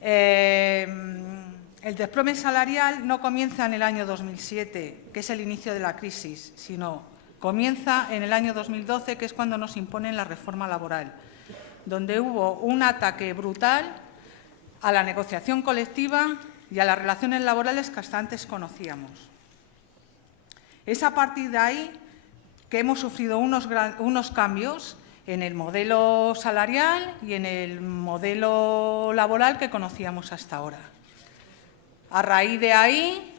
El desplome salarial no comienza en el año 2007, que es el inicio de la crisis, sino comienza en el año 2012, que es cuando nos imponen la reforma laboral, donde hubo un ataque brutal a la negociación colectiva y a las relaciones laborales que hasta antes conocíamos. Es a partir de ahí que hemos sufrido unos cambios en el modelo salarial y en el modelo laboral que conocíamos hasta ahora. A raíz de ahí,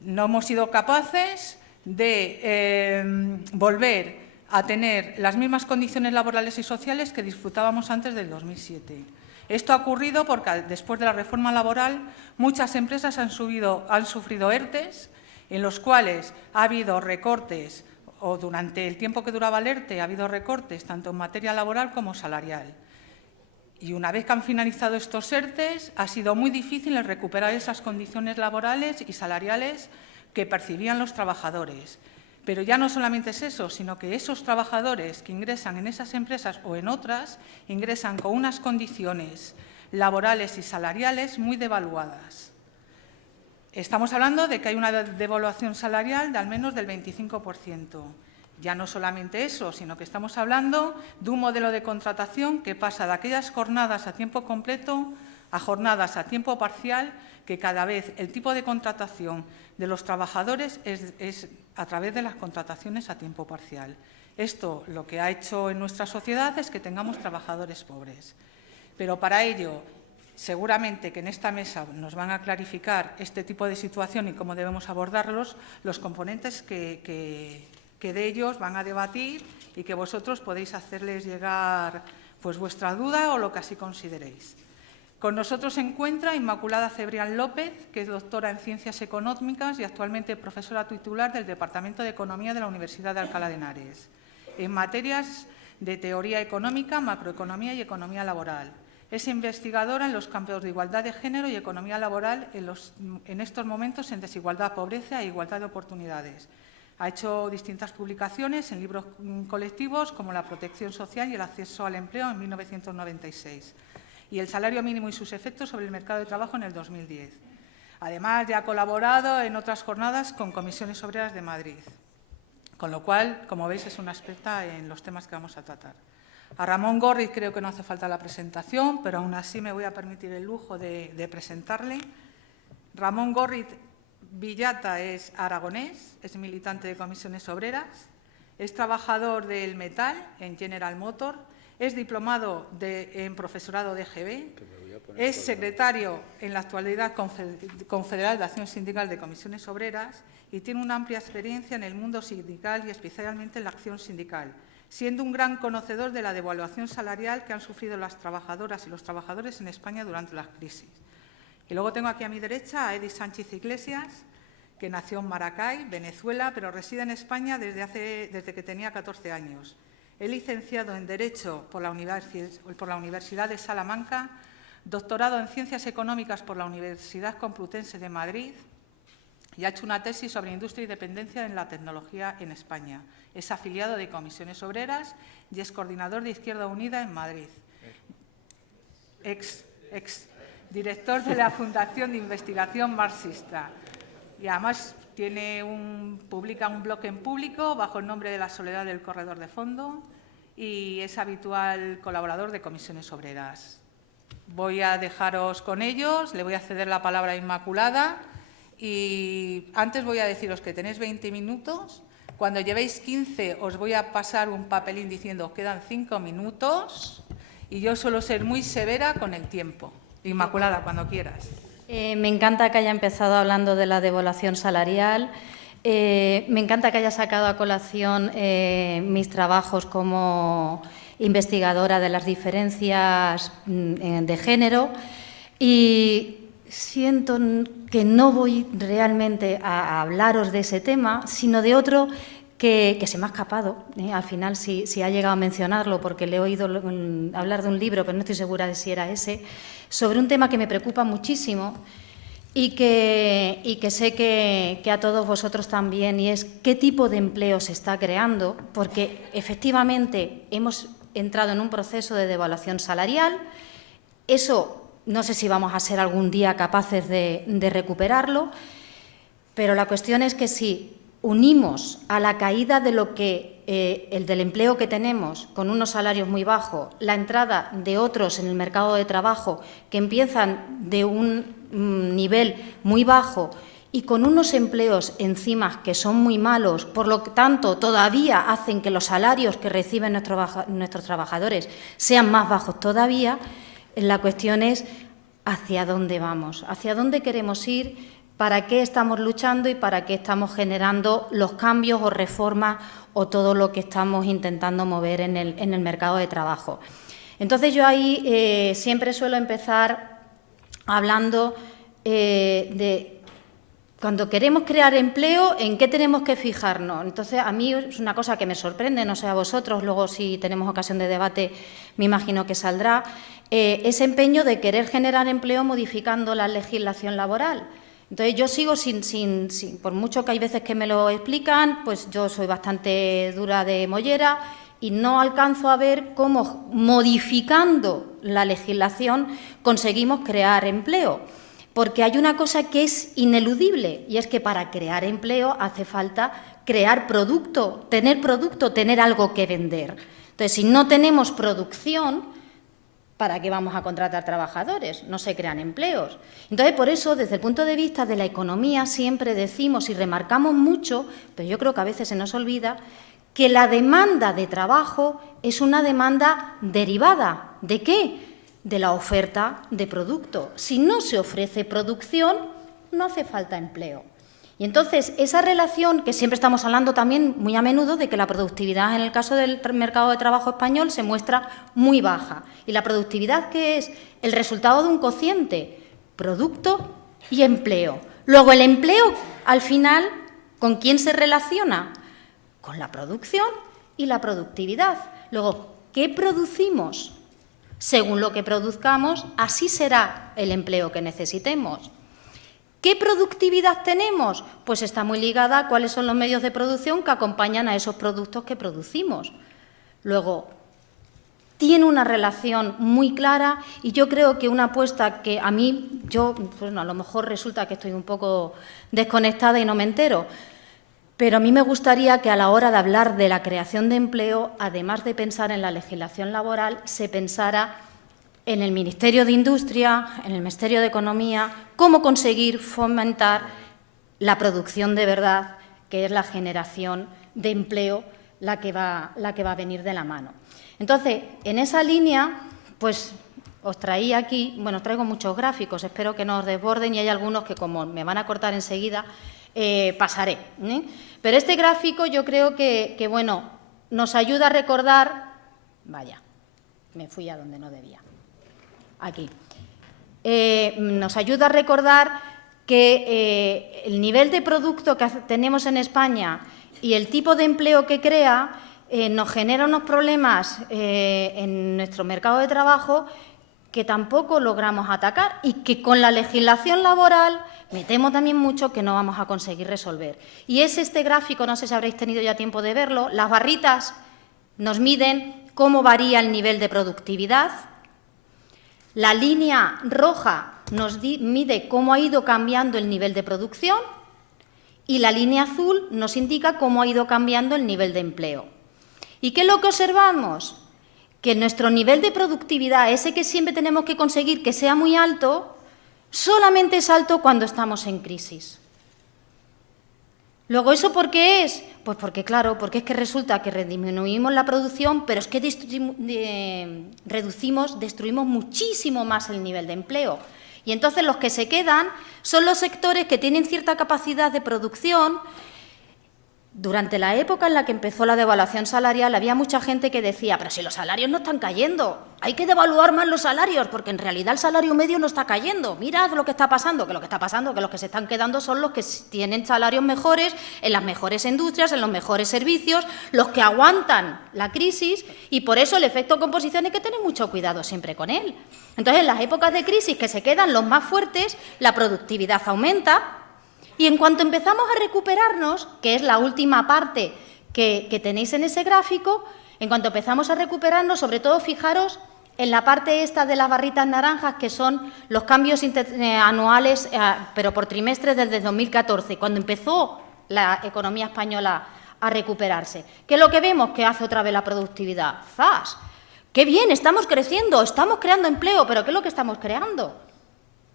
no hemos sido capaces de volver a tener las mismas condiciones laborales y sociales que disfrutábamos antes del 2007. Esto ha ocurrido porque, después de la reforma laboral, muchas empresas han sufrido ERTEs, en los cuales ha habido recortes, o durante el tiempo que duraba el ERTE ha habido recortes tanto en materia laboral como salarial. Y una vez que han finalizado estos ERTEs, ha sido muy difícil recuperar esas condiciones laborales y salariales que percibían los trabajadores. Pero ya no solamente es eso, sino que esos trabajadores que ingresan en esas empresas o en otras, ingresan con unas condiciones laborales y salariales muy devaluadas. Estamos hablando de que hay una devaluación salarial de al menos del 25%. Ya no solamente eso, sino que estamos hablando de un modelo de contratación que pasa de aquellas jornadas a tiempo completo a jornadas a tiempo parcial, que cada vez el tipo de contratación de los trabajadores es a través de las contrataciones a tiempo parcial. Esto lo que ha hecho en nuestra sociedad es que tengamos trabajadores pobres. Pero para ello, seguramente que en esta mesa nos van a clarificar este tipo de situación y cómo debemos abordarlos los componentes que de ellos van a debatir y que vosotros podéis hacerles llegar pues vuestra duda o lo que así consideréis. Con nosotros se encuentra Inmaculada Cebrián López, que es doctora en Ciencias Económicas y actualmente profesora titular del Departamento de Economía de la Universidad de Alcalá de Henares, en materias de teoría económica, macroeconomía y economía laboral. Es investigadora en los campos de igualdad de género y economía laboral en estos momentos en desigualdad, pobreza e igualdad de oportunidades. Ha hecho distintas publicaciones en libros colectivos como La protección social y el acceso al empleo en 1996 y El salario mínimo y sus efectos sobre el mercado de trabajo en el 2010. Además, ya ha colaborado en otras jornadas con Comisiones Obreras de Madrid, con lo cual, como veis, es una experta en los temas que vamos a tratar. A Ramón Górriz creo que no hace falta la presentación, pero aún así me voy a permitir el lujo de presentarle. Ramón Górriz Villata es aragonés, es militante de Comisiones Obreras, es trabajador del metal en General Motors, es diplomado en profesorado de EGB, es secretario en la actualidad confederal de Acción Sindical de Comisiones Obreras y tiene una amplia experiencia en el mundo sindical y especialmente en la acción sindical, siendo un gran conocedor de la devaluación salarial que han sufrido las trabajadoras y los trabajadores en España durante la crisis. Y luego tengo aquí a mi derecha a Edith Sánchez Iglesias, que nació en Maracay, Venezuela, pero reside en España desde que tenía 14 años. Es licenciado en Derecho por la Universidad de Salamanca, doctorado en Ciencias Económicas por la Universidad Complutense de Madrid y ha hecho una tesis sobre industria y dependencia en la tecnología en España. Es afiliado de Comisiones Obreras y es coordinador de Izquierda Unida en Madrid. Ex director de la Fundación de Investigación Marxista. Y además publica un blog en público bajo el nombre de La Soledad del Corredor de Fondo y es habitual colaborador de Comisiones Obreras. Voy a dejaros con ellos, le voy a ceder la palabra a Inmaculada y antes voy a deciros que tenéis 20 minutos. Cuando llevéis 15 os voy a pasar un papelín diciendo que quedan 5 minutos y yo suelo ser muy severa con el tiempo. Inmaculada, cuando quieras. Me encanta que haya empezado hablando de la devaluación salarial. Me encanta que haya sacado a colación mis trabajos como investigadora de las diferencias de género y siento que no voy realmente a hablaros de ese tema, sino de otro que se me ha escapado. Al final, si ha llegado a mencionarlo, porque le he oído hablar de un libro, pero no estoy segura de si era ese, sobre un tema que me preocupa muchísimo y que sé que a todos vosotros también, y es qué tipo de empleo se está creando, porque efectivamente hemos entrado en un proceso de devaluación salarial. Eso no sé si vamos a ser algún día capaces de recuperarlo, pero la cuestión es que si unimos a la caída de lo que el del empleo que tenemos, con unos salarios muy bajos, la entrada de otros en el mercado de trabajo que empiezan de un nivel muy bajo y con unos empleos encima que son muy malos, por lo tanto todavía hacen que los salarios que reciben nuestros trabajadores sean más bajos todavía, la cuestión es hacia dónde vamos, hacia dónde queremos ir, para qué estamos luchando y para qué estamos generando los cambios o reformas o todo lo que estamos intentando mover en el mercado de trabajo. Entonces, yo ahí siempre suelo empezar hablando de cuando queremos crear empleo, ¿en qué tenemos que fijarnos? Entonces, a mí es una cosa que me sorprende, no sé a vosotros, luego si tenemos ocasión de debate me imagino que saldrá, ese empeño de querer generar empleo modificando la legislación laboral. Entonces, yo sigo sin, por mucho que hay veces que me lo explican, pues yo soy bastante dura de mollera y no alcanzo a ver cómo, modificando la legislación, conseguimos crear empleo. Porque hay una cosa que es ineludible y es que para crear empleo hace falta crear producto, tener algo que vender. Entonces, si no tenemos producción, ¿para qué vamos a contratar trabajadores? No se crean empleos. Entonces, por eso, desde el punto de vista de la economía, siempre decimos y remarcamos mucho, pero yo creo que a veces se nos olvida, que la demanda de trabajo es una demanda derivada. ¿De qué? De la oferta de producto. Si no se ofrece producción, no hace falta empleo. Y entonces, esa relación, que siempre estamos hablando también muy a menudo de que la productividad en el caso del mercado de trabajo español se muestra muy baja. Y la productividad, ¿qué es? El resultado de un cociente, producto y empleo. Luego, el empleo, al final, ¿con quién se relaciona? Con la producción y la productividad. Luego, ¿qué producimos? Según lo que produzcamos, así será el empleo que necesitemos. ¿Qué productividad tenemos? Pues está muy ligada a cuáles son los medios de producción que acompañan a esos productos que producimos. Luego, tiene una relación muy clara y yo creo que una apuesta que a mí, bueno, a lo mejor resulta que estoy un poco desconectada y no me entero, pero a mí me gustaría que a la hora de hablar de la creación de empleo, además de pensar en la legislación laboral, se pensara en el Ministerio de Industria, en el Ministerio de Economía, cómo conseguir fomentar la producción de verdad, que es la generación de empleo la que va a venir de la mano. Entonces, en esa línea, pues os traía aquí, bueno, os traigo muchos gráficos, espero que no os desborden y hay algunos que, como me van a cortar enseguida, pasaré. Pero este gráfico yo creo que, bueno, nos ayuda a recordar, vaya, me fui a donde no debía, aquí, nos ayuda a recordar que el nivel de producto que tenemos en España y el tipo de empleo que crea nos genera unos problemas en nuestro mercado de trabajo que tampoco logramos atacar y que con la legislación laboral me temo también mucho que no vamos a conseguir resolver. Y es este gráfico, no sé si habréis tenido ya tiempo de verlo, las barritas nos miden cómo varía el nivel de productividad, la línea roja nos mide cómo ha ido cambiando el nivel de producción y la línea azul nos indica cómo ha ido cambiando el nivel de empleo. ¿Y qué es lo que observamos? Que nuestro nivel de productividad, ese que siempre tenemos que conseguir que sea muy alto, solamente es alto cuando estamos en crisis. Luego, ¿eso por qué es? Pues porque, claro, porque es que resulta que disminuimos la producción, pero es que destruimos muchísimo más el nivel de empleo. Y entonces los que se quedan son los sectores que tienen cierta capacidad de producción. Durante la época en la que empezó la devaluación salarial había mucha gente que decía, pero si los salarios no están cayendo, hay que devaluar más los salarios, porque en realidad el salario medio no está cayendo. Mirad lo que está pasando, que los que se están quedando son los que tienen salarios mejores, en las mejores industrias, en los mejores servicios, los que aguantan la crisis y por eso el efecto composición hay que tener mucho cuidado siempre con él. Entonces, en las épocas de crisis que se quedan los más fuertes, la productividad aumenta. Y en cuanto empezamos a recuperarnos, que es la última parte que tenéis en ese gráfico, en cuanto empezamos a recuperarnos, sobre todo fijaros en la parte esta de las barritas naranjas, que son los cambios anuales, pero por trimestres desde 2014, cuando empezó la economía española a recuperarse. ¿Qué es lo que vemos? Que hace otra vez la productividad. ¡Zas! ¡Qué bien! Estamos creciendo, estamos creando empleo, pero ¿qué es lo que estamos creando?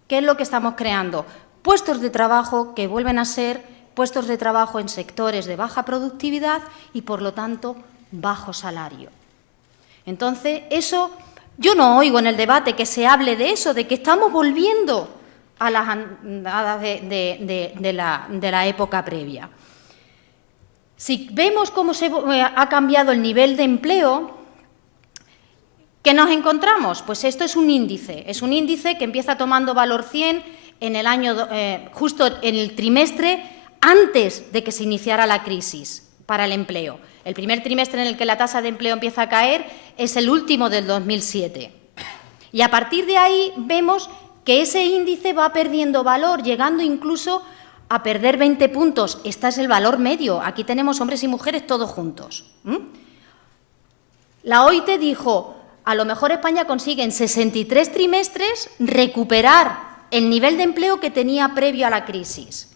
¿Qué es lo que estamos creando? Puestos de trabajo que vuelven a ser puestos de trabajo en sectores de baja productividad y, por lo tanto, bajo salario. Entonces, eso, yo no oigo en el debate que se hable de eso, de que estamos volviendo a las andadas de la época previa. Si vemos cómo ha cambiado el nivel de empleo, ¿qué nos encontramos? Pues esto es un índice que empieza tomando valor 100 en el año, justo en el trimestre antes de que se iniciara la crisis para el empleo. El primer trimestre en el que la tasa de empleo empieza a caer es el último del 2007. Y a partir de ahí vemos que ese índice va perdiendo valor, llegando incluso a perder 20 puntos. Este es el valor medio. Aquí tenemos hombres y mujeres todos juntos. La OIT dijo, a lo mejor España consigue en 63 trimestres recuperar el nivel de empleo que tenía previo a la crisis.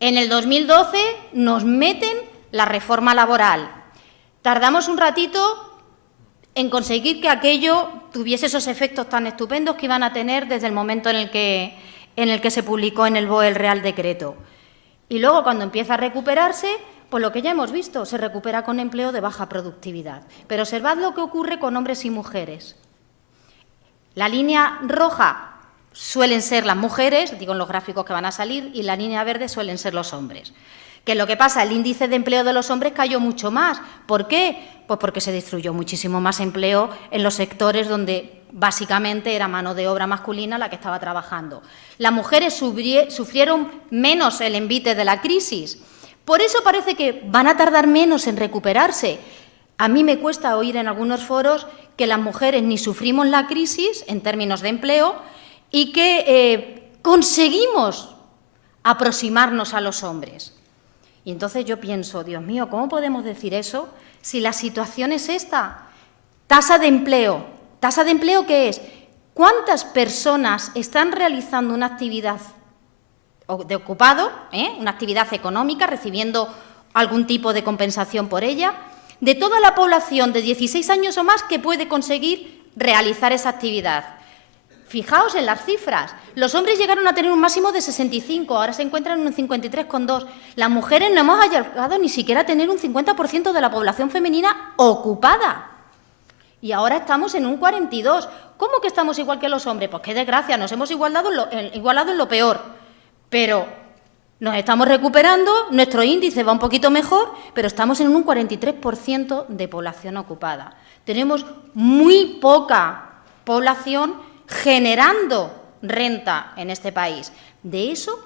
En el 2012 nos meten la reforma laboral. Tardamos un ratito en conseguir que aquello tuviese esos efectos tan estupendos que iban a tener desde el momento en el que se publicó en el BOE el Real Decreto. Y luego, cuando empieza a recuperarse, pues lo que ya hemos visto, se recupera con empleo de baja productividad. Pero observad lo que ocurre con hombres y mujeres. La línea roja suelen ser las mujeres, digo en los gráficos que van a salir, y la línea verde suelen ser los hombres. ¿Qué es lo que pasa? El índice de empleo de los hombres cayó mucho más. ¿Por qué? Pues porque se destruyó muchísimo más empleo en los sectores donde básicamente era mano de obra masculina la que estaba trabajando. Las mujeres sufrieron menos el envite de la crisis. Por eso parece que van a tardar menos en recuperarse. A mí me cuesta oír en algunos foros que las mujeres ni sufrimos la crisis en términos de empleo y que conseguimos aproximarnos a los hombres. Y entonces yo pienso, Dios mío, ¿cómo podemos decir eso si la situación es esta? Tasa de empleo. ¿Tasa de empleo qué es? ¿Cuántas personas están realizando una actividad de ocupado, una actividad económica, recibiendo algún tipo de compensación por ella, de toda la población de 16 años o más que puede conseguir realizar esa actividad? Fijaos en las cifras. Los hombres llegaron a tener un máximo de 65, ahora se encuentran en un 53,2. Las mujeres no hemos llegado ni siquiera a tener un 50% de la población femenina ocupada. Y ahora estamos en un 42. ¿Cómo que estamos igual que los hombres? Pues qué desgracia, nos hemos igualado en lo peor. Pero nos estamos recuperando, nuestro índice va un poquito mejor, pero estamos en un 43% de población ocupada. Tenemos muy poca población generando renta en este país. De eso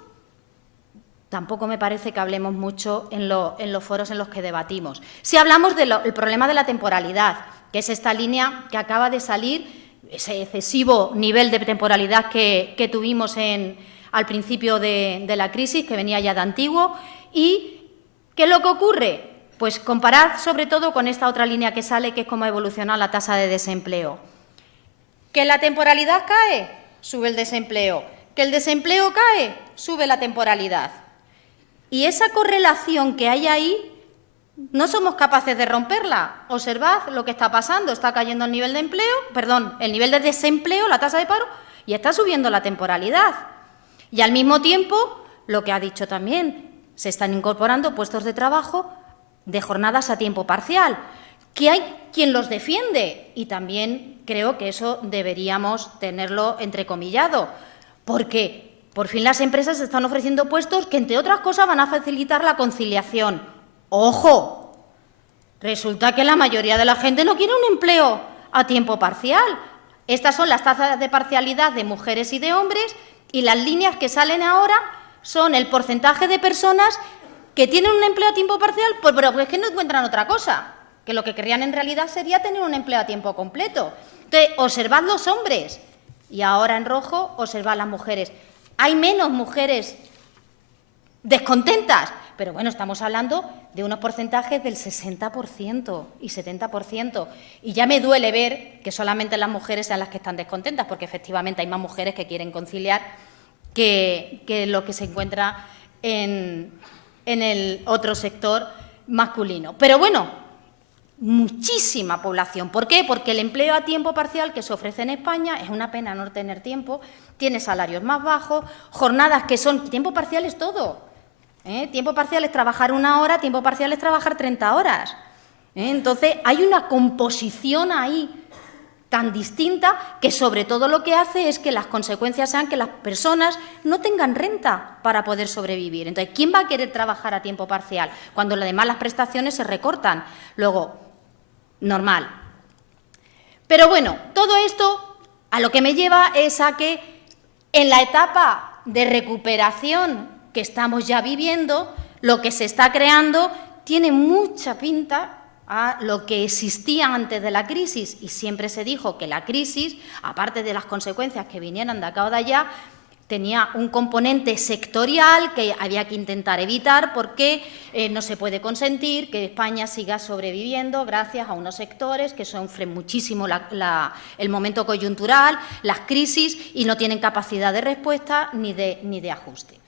tampoco me parece que hablemos mucho en los foros en los que debatimos. Si hablamos del problema de la temporalidad, que es esta línea que acaba de salir, ese excesivo nivel de temporalidad que tuvimos al principio de la crisis, que venía ya de antiguo. ¿Y qué es lo que ocurre? Pues comparad sobre todo con esta otra línea que sale, que es cómo ha evolucionado la tasa de desempleo. Que la temporalidad cae, sube el desempleo. Que el desempleo cae, sube la temporalidad. Y esa correlación que hay ahí, no somos capaces de romperla. Observad lo que está pasando. Está cayendo el nivel de el nivel de desempleo, la tasa de paro, y está subiendo la temporalidad. Y al mismo tiempo, lo que ha dicho también, se están incorporando puestos de trabajo de jornadas a tiempo parcial, que hay quien los defiende, y también creo que eso deberíamos tenerlo entrecomillado, porque por fin las empresas están ofreciendo puestos que, entre otras cosas, van a facilitar la conciliación. ¡Ojo! Resulta que la mayoría de la gente no quiere un empleo a tiempo parcial. Estas son las tasas de parcialidad de mujeres y de hombres, y las líneas que salen ahora son el porcentaje de personas que tienen un empleo a tiempo parcial, pues, pero es que no encuentran otra cosa, que lo que querrían en realidad sería tener un empleo a tiempo completo. Entonces, observad los hombres, y ahora en rojo observad las mujeres. Hay menos mujeres descontentas, pero bueno, estamos hablando de unos porcentajes del 60% y 70%. Y ya me duele ver que solamente las mujeres sean las que están descontentas, porque efectivamente hay más mujeres que quieren conciliar que lo que se encuentra en el otro sector masculino. Pero bueno, muchísima población. ¿Por qué? Porque el empleo a tiempo parcial que se ofrece en España, es una pena no tener tiempo, tiene salarios más bajos, jornadas que son... Tiempo parcial es todo. Tiempo parcial es trabajar 1 hora, tiempo parcial es trabajar 30 horas. Entonces, hay una composición ahí tan distinta que sobre todo lo que hace es que las consecuencias sean que las personas no tengan renta para poder sobrevivir. Entonces, ¿quién va a querer trabajar a tiempo parcial cuando además las prestaciones se recortan? Luego, normal. Pero bueno, todo esto a lo que me lleva es a que en la etapa de recuperación que estamos ya viviendo, lo que se está creando tiene mucha pinta a lo que existía antes de la crisis, y siempre se dijo que la crisis, aparte de las consecuencias que vinieran de acá o de allá, tenía un componente sectorial que había que intentar evitar porque no se puede consentir que España siga sobreviviendo gracias a unos sectores que sufren muchísimo el momento coyuntural, las crisis, y no tienen capacidad de respuesta ni de ajuste.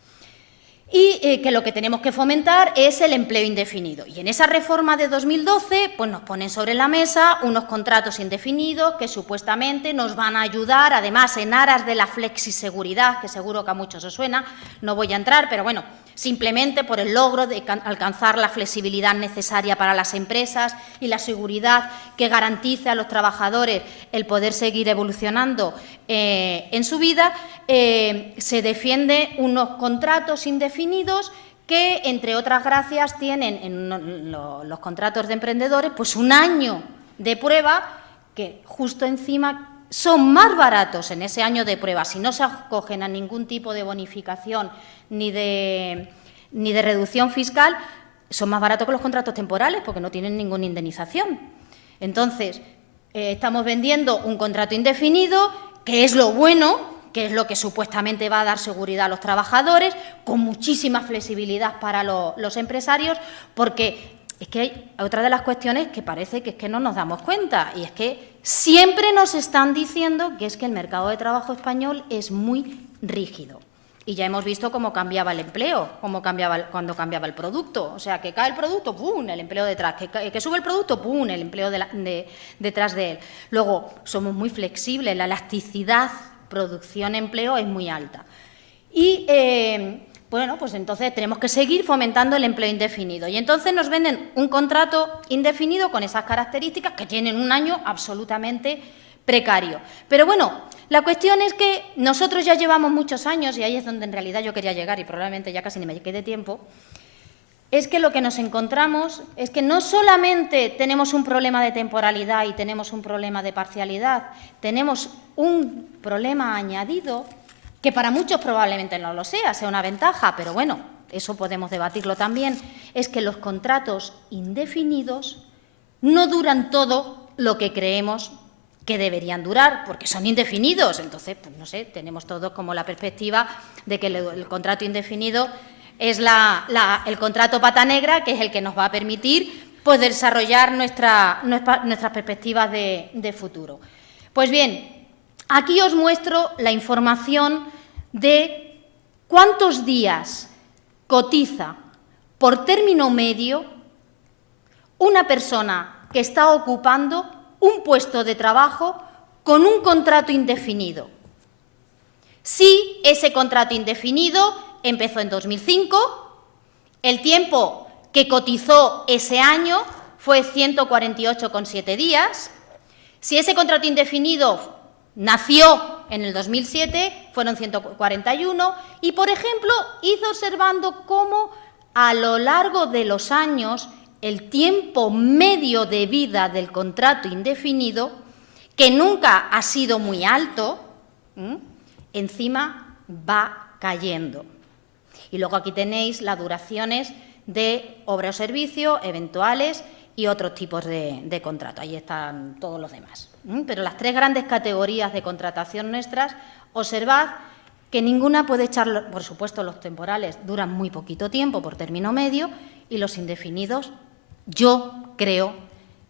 Y que lo que tenemos que fomentar es el empleo indefinido. Y en esa reforma de 2012 pues nos ponen sobre la mesa unos contratos indefinidos que supuestamente nos van a ayudar, además en aras de la flexiseguridad, que seguro que a muchos os suena, no voy a entrar, pero bueno, simplemente por el logro de alcanzar la flexibilidad necesaria para las empresas y la seguridad que garantice a los trabajadores el poder seguir evolucionando en su vida, se defiende unos contratos indefinidos que, entre otras gracias, tienen en los contratos de emprendedores pues 1 año de prueba que justo encima son más baratos en ese año de prueba, si no se acogen a ningún tipo de bonificación ni de reducción fiscal, son más baratos que los contratos temporales porque no tienen ninguna indemnización. Entonces, estamos vendiendo un contrato indefinido, que es lo bueno, que es lo que supuestamente va a dar seguridad a los trabajadores, con muchísima flexibilidad para los empresarios, porque es que hay otra de las cuestiones que parece que es que no nos damos cuenta, y es que siempre nos están diciendo que es que el mercado de trabajo español es muy rígido. Y ya hemos visto cómo cambiaba el empleo, cómo cambiaba cuando cambiaba el producto. O sea, que cae el producto, ¡pum!, el empleo detrás. Que sube el producto, ¡pum!, el empleo detrás de él. Luego, somos muy flexibles, la elasticidad producción-empleo es muy alta. Y, bueno, pues entonces tenemos que seguir fomentando el empleo indefinido. Y entonces nos venden un contrato indefinido con esas características que tienen 1 año absolutamente precario. Pero bueno, la cuestión es que nosotros ya llevamos muchos años, y ahí es donde en realidad yo quería llegar y probablemente ya casi ni me quede tiempo, es que lo que nos encontramos es que no solamente tenemos un problema de temporalidad y tenemos un problema de parcialidad, tenemos un problema añadido que para muchos probablemente no lo sea una ventaja, pero bueno, eso podemos debatirlo también, es que los contratos indefinidos no duran todo lo que creemos que deberían durar, porque son indefinidos. Entonces, pues no sé, tenemos todos como la perspectiva de que el contrato indefinido es el contrato pata negra, que es el que nos va a permitir pues, desarrollar nuestras perspectivas de futuro. Pues bien, aquí os muestro la información de cuántos días cotiza por término medio una persona que está ocupando un puesto de trabajo con un contrato indefinido. Si ese contrato indefinido empezó en 2005, el tiempo que cotizó ese año fue 148,7 días. Si ese contrato indefinido nació en el 2007, fueron 141. Y, por ejemplo, hizo observando cómo a lo largo de los años el tiempo medio de vida del contrato indefinido, que nunca ha sido muy alto, encima va cayendo. Y luego aquí tenéis las duraciones de obra o servicio, eventuales y otros tipos de contrato. Ahí están todos los demás. Pero las 3 grandes categorías de contratación nuestras, observad que ninguna puede echar, por supuesto, los temporales duran muy poquito tiempo por término medio y los indefinidos yo creo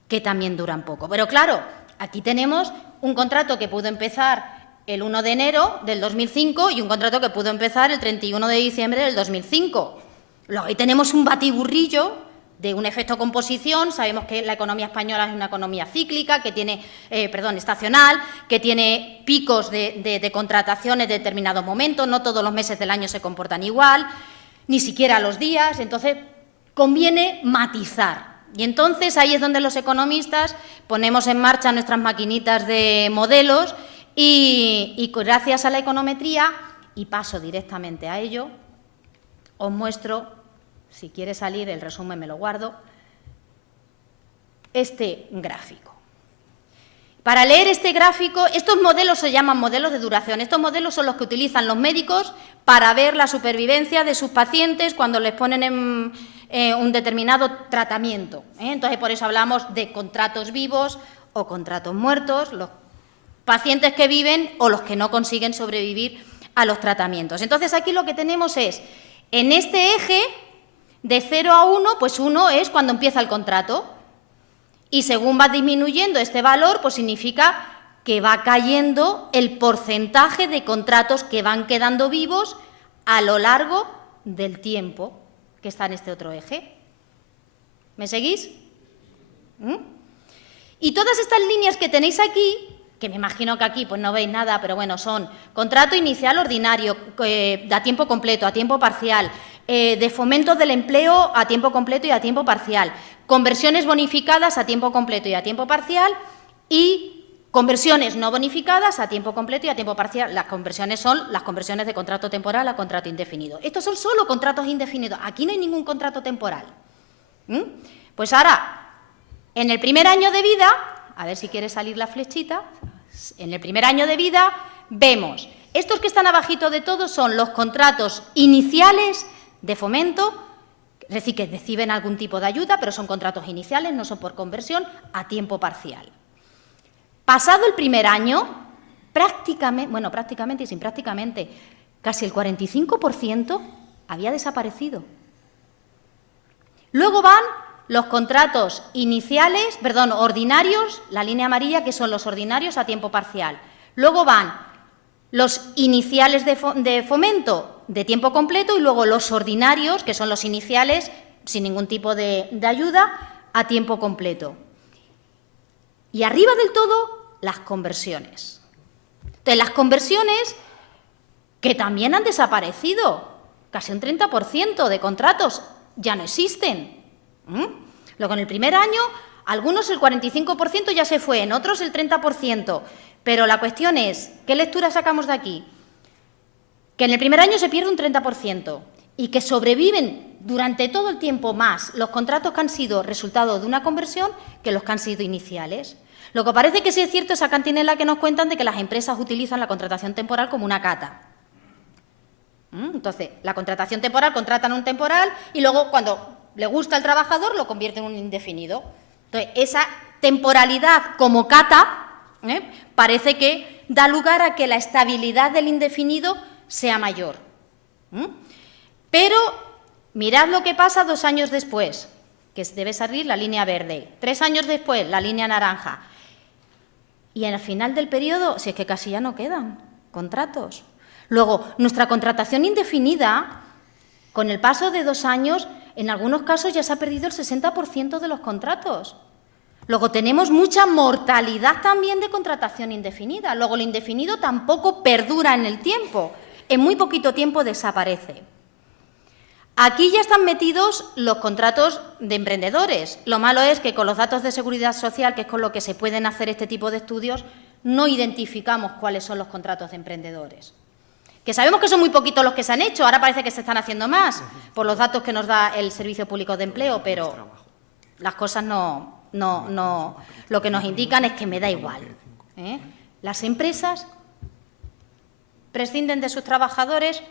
que también duran poco. Pero claro, aquí tenemos un contrato que pudo empezar el 1 de enero del 2005 y un contrato que pudo empezar el 31 de diciembre del 2005. Luego ahí tenemos un batiburrillo de un efecto composición. Sabemos que la economía española es una economía cíclica, que tiene, estacional, que tiene picos de contratación en determinados momentos, no todos los meses del año se comportan igual, ni siquiera los días, entonces conviene matizar. Y entonces ahí es donde los economistas ponemos en marcha nuestras maquinitas de modelos y gracias a la econometría, y paso directamente a ello, os muestro, si quiere salir el resumen me lo guardo, este gráfico. Para leer este gráfico, estos modelos se llaman modelos de duración. Estos modelos son los que utilizan los médicos para ver la supervivencia de sus pacientes cuando les ponen en un determinado tratamiento. Entonces, por eso hablamos de contratos vivos o contratos muertos, los pacientes que viven o los que no consiguen sobrevivir a los tratamientos. Entonces, aquí lo que tenemos es, en este eje, de 0 a 1, pues 1 es cuando empieza el contrato. Y según va disminuyendo este valor, pues significa que va cayendo el porcentaje de contratos que van quedando vivos a lo largo del tiempo que está en este otro eje. ¿Me seguís? Y todas estas líneas que tenéis aquí, que me imagino que aquí pues no veis nada, pero bueno, son contrato inicial ordinario, a tiempo completo, a tiempo parcial, de fomento del empleo a tiempo completo y a tiempo parcial, conversiones bonificadas a tiempo completo y a tiempo parcial y conversiones no bonificadas a tiempo completo y a tiempo parcial. Las conversiones son las conversiones de contrato temporal a contrato indefinido. Estos son solo contratos indefinidos. Aquí no hay ningún contrato temporal. Pues ahora, en el primer año de vida, a ver si quiere salir la flechita, en el primer año de vida vemos, estos que están abajito de todos son los contratos iniciales de fomento, es decir, que reciben algún tipo de ayuda, pero son contratos iniciales, no son por conversión, a tiempo parcial. Pasado el primer año, prácticamente y sin prácticamente, casi el 45% había desaparecido. Luego van los contratos iniciales, ordinarios, la línea amarilla, que son los ordinarios a tiempo parcial. Luego van los iniciales de fomento de tiempo completo y luego los ordinarios, que son los iniciales sin ningún tipo de ayuda, a tiempo completo. Y arriba del todo, las conversiones. Entonces, las conversiones que también han desaparecido, casi un 30% de contratos ya no existen. Luego, en el primer año, algunos el 45% ya se fue, en otros el 30%. Pero la cuestión es, ¿qué lectura sacamos de aquí? Que en el primer año se pierde un 30% y que sobreviven durante todo el tiempo más los contratos que han sido resultado de una conversión que los que han sido iniciales. Lo que parece que sí es cierto esa cantinela que nos cuentan de que las empresas utilizan la contratación temporal como una cata. Entonces, la contratación temporal, contratan un temporal y luego cuando le gusta al trabajador lo convierte en un indefinido. Entonces, esa temporalidad como cata parece que da lugar a que la estabilidad del indefinido sea mayor. Pero mirad lo que pasa 2 años después, que debe salir la línea verde, 3 años después la línea naranja. Y al final del periodo, si es que casi ya no quedan contratos. Luego, nuestra contratación indefinida, con el paso de 2 años, en algunos casos ya se ha perdido el 60% de los contratos. Luego tenemos mucha mortalidad también de contratación indefinida. Luego, lo indefinido tampoco perdura en el tiempo. En muy poquito tiempo desaparece. Aquí ya están metidos los contratos de emprendedores. Lo malo es que con los datos de seguridad social, que es con lo que se pueden hacer este tipo de estudios, no identificamos cuáles son los contratos de emprendedores. Que sabemos que son muy poquitos los que se han hecho, ahora parece que se están haciendo más, por los datos que nos da el Servicio Público de Empleo, pero las cosas lo que nos indican es que me da igual. Las empresas prescinden de sus trabajadores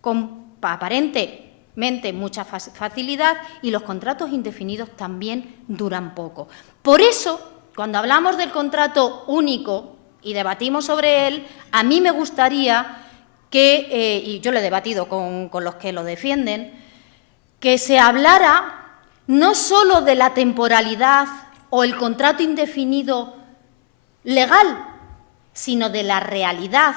con aparentemente mucha facilidad y los contratos indefinidos también duran poco. Por eso, cuando hablamos del contrato único y debatimos sobre él, a mí me gustaría y yo lo he debatido con los que lo defienden, que se hablara no solo de la temporalidad o el contrato indefinido legal, sino de la realidad,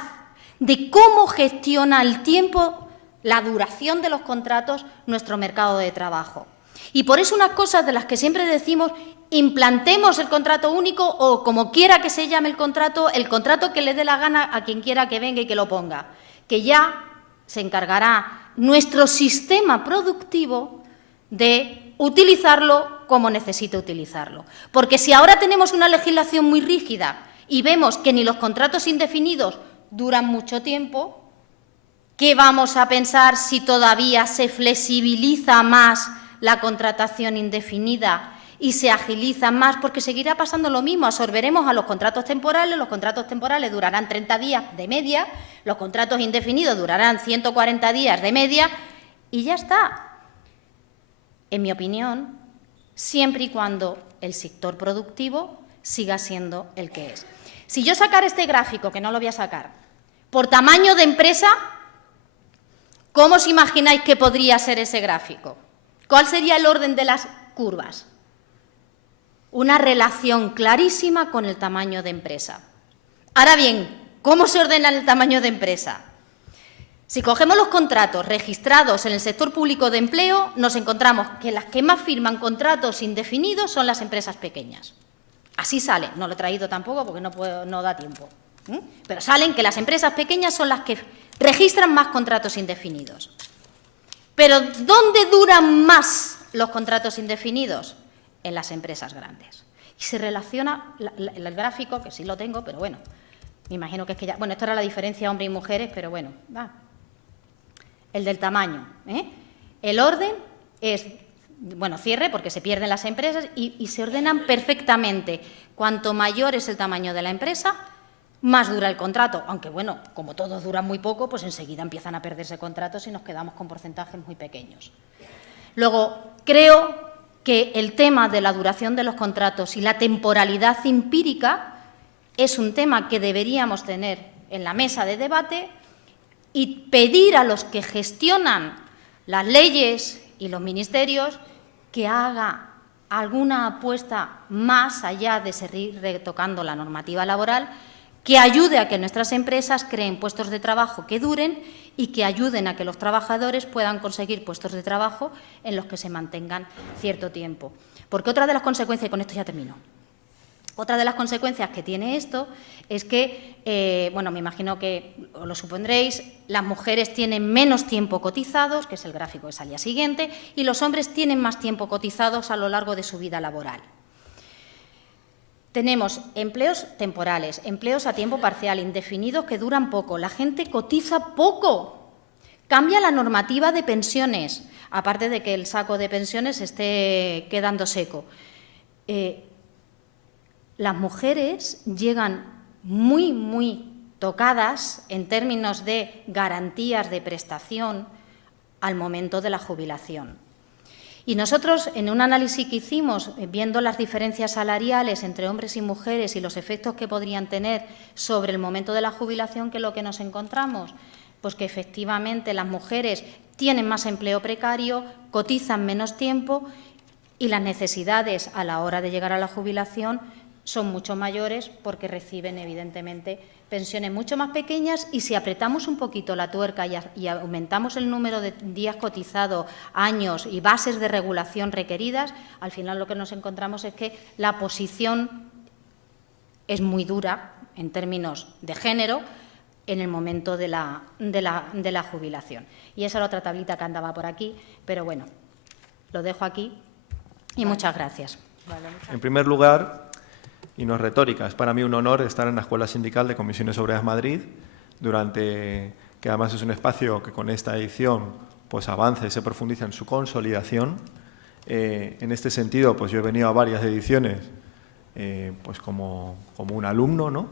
de cómo gestiona el tiempo, la duración de los contratos, nuestro mercado de trabajo. Y por eso unas cosas de las que siempre decimos, implantemos el contrato único o como quiera que se llame el contrato que le dé la gana a quien quiera que venga y que lo ponga, que ya se encargará nuestro sistema productivo de utilizarlo como necesite utilizarlo. Porque si ahora tenemos una legislación muy rígida y vemos que ni los contratos indefinidos duran mucho tiempo, ¿qué vamos a pensar si todavía se flexibiliza más la contratación indefinida y se agiliza más? Porque seguirá pasando lo mismo, absorberemos a los contratos temporales durarán 30 días de media, los contratos indefinidos durarán 140 días de media y ya está. En mi opinión, siempre y cuando el sector productivo siga siendo el que es. Si yo sacara este gráfico, que no lo voy a sacar, por tamaño de empresa, ¿cómo os imagináis que podría ser ese gráfico? ¿Cuál sería el orden de las curvas? Una relación clarísima con el tamaño de empresa. Ahora bien, ¿cómo se ordena el tamaño de empresa? Si cogemos los contratos registrados en el sector público de empleo, nos encontramos que las que más firman contratos indefinidos son las empresas pequeñas. Así sale, no lo he traído tampoco porque no da tiempo. Pero salen que las empresas pequeñas son las que registran más contratos indefinidos. Pero ¿dónde duran más los contratos indefinidos? En las empresas grandes. Y se relaciona el gráfico, que sí lo tengo, pero bueno, me imagino que es que ya... Bueno, esto era la diferencia hombres y mujeres, pero bueno, va. El del tamaño. El orden es, bueno, cierre, porque se pierden las empresas y se ordenan perfectamente. Cuanto mayor es el tamaño de la empresa, más dura el contrato. Aunque, bueno, como todos duran muy poco, pues enseguida empiezan a perderse contratos y nos quedamos con porcentajes muy pequeños. Luego, creo que el tema de la duración de los contratos y la temporalidad empírica es un tema que deberíamos tener en la mesa de debate y pedir a los que gestionan las leyes y los ministerios que haga alguna apuesta más allá de seguir retocando la normativa laboral, que ayude a que nuestras empresas creen puestos de trabajo que duren y que ayuden a que los trabajadores puedan conseguir puestos de trabajo en los que se mantengan cierto tiempo. Porque otra de las consecuencias, y con esto ya termino, otra de las consecuencias que tiene esto es que, bueno, me imagino que lo supondréis, las mujeres tienen menos tiempo cotizados, que es el gráfico que salía siguiente, y los hombres tienen más tiempo cotizados a lo largo de su vida laboral. Tenemos empleos temporales, empleos a tiempo parcial, indefinidos que duran poco. La gente cotiza poco. Cambia la normativa de pensiones, aparte de que el saco de pensiones esté quedando seco. Las mujeres llegan muy tocadas en términos de garantías de prestación al momento de la jubilación. Y nosotros, en un análisis que hicimos, viendo las diferencias salariales entre hombres y mujeres y los efectos que podrían tener sobre el momento de la jubilación, ¿qué es lo que nos encontramos? Pues que efectivamente las mujeres tienen más empleo precario, cotizan menos tiempo y las necesidades a la hora de llegar a la jubilación son mucho mayores porque reciben, evidentemente, pensiones mucho más pequeñas y si apretamos un poquito la tuerca y aumentamos el número de días cotizados, años y bases de regulación requeridas, al final lo que nos encontramos es que la posición es muy dura en términos de género en el momento de la jubilación. Y esa era otra tablita que andaba por aquí, pero bueno, lo dejo aquí y muchas gracias. En primer lugar, y no es retórica, es para mí un honor estar en la Escuela Sindical de Comisiones Obreras Madrid, que además es un espacio que con esta edición pues avanza y se profundiza en su consolidación. En este sentido, pues yo he venido a varias ediciones pues como un alumno, ¿no?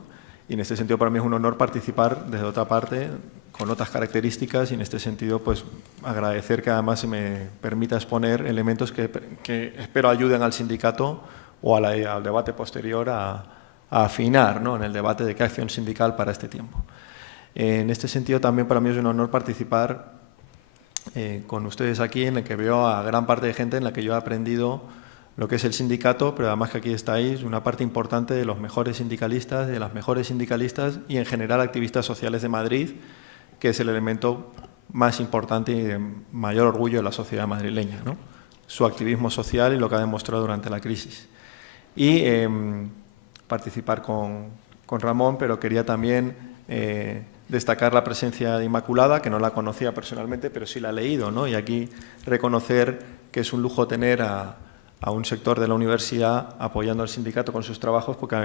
Y en este sentido para mí es un honor participar desde otra parte, con otras características, y en este sentido pues agradecer que además se me permita exponer elementos que espero ayuden al sindicato o al debate posterior a afinar, ¿no?, en el debate de qué acción sindical para este tiempo. En este sentido, también para mí es un honor participar con ustedes aquí, en el que veo a gran parte de gente en la que yo he aprendido lo que es el sindicato, pero además que aquí estáis una parte importante de los mejores sindicalistas, de las mejores sindicalistas y en general activistas sociales de Madrid, que es el elemento más importante y de mayor orgullo de la sociedad madrileña, ¿no? Su activismo social y lo que ha demostrado durante la crisis. Y participar con Ramón, pero quería también destacar la presencia de Inmaculada, que no la conocía personalmente, pero sí la he leído, ¿no? Y aquí reconocer que es un lujo tener a un sector de la universidad apoyando al sindicato con sus trabajos, porque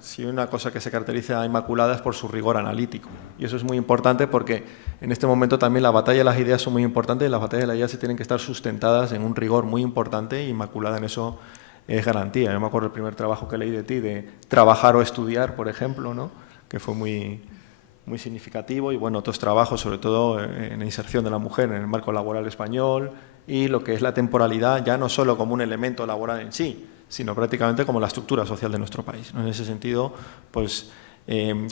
si hay una cosa que se caracteriza a Inmaculada es por su rigor analítico. Y eso es muy importante porque en este momento también la batalla de las ideas son muy importantes y las batallas de las ideas se tienen que estar sustentadas en un rigor muy importante y Inmaculada en eso es garantía. Yo me acuerdo del primer trabajo que leí de ti, de trabajar o estudiar, por ejemplo, ¿no? Que fue muy significativo, y bueno, otros trabajos, sobre todo en la inserción de la mujer en el marco laboral español y lo que es la temporalidad, ya no solo como un elemento laboral en sí, sino prácticamente como la estructura social de nuestro país, ¿no? En ese sentido, pues,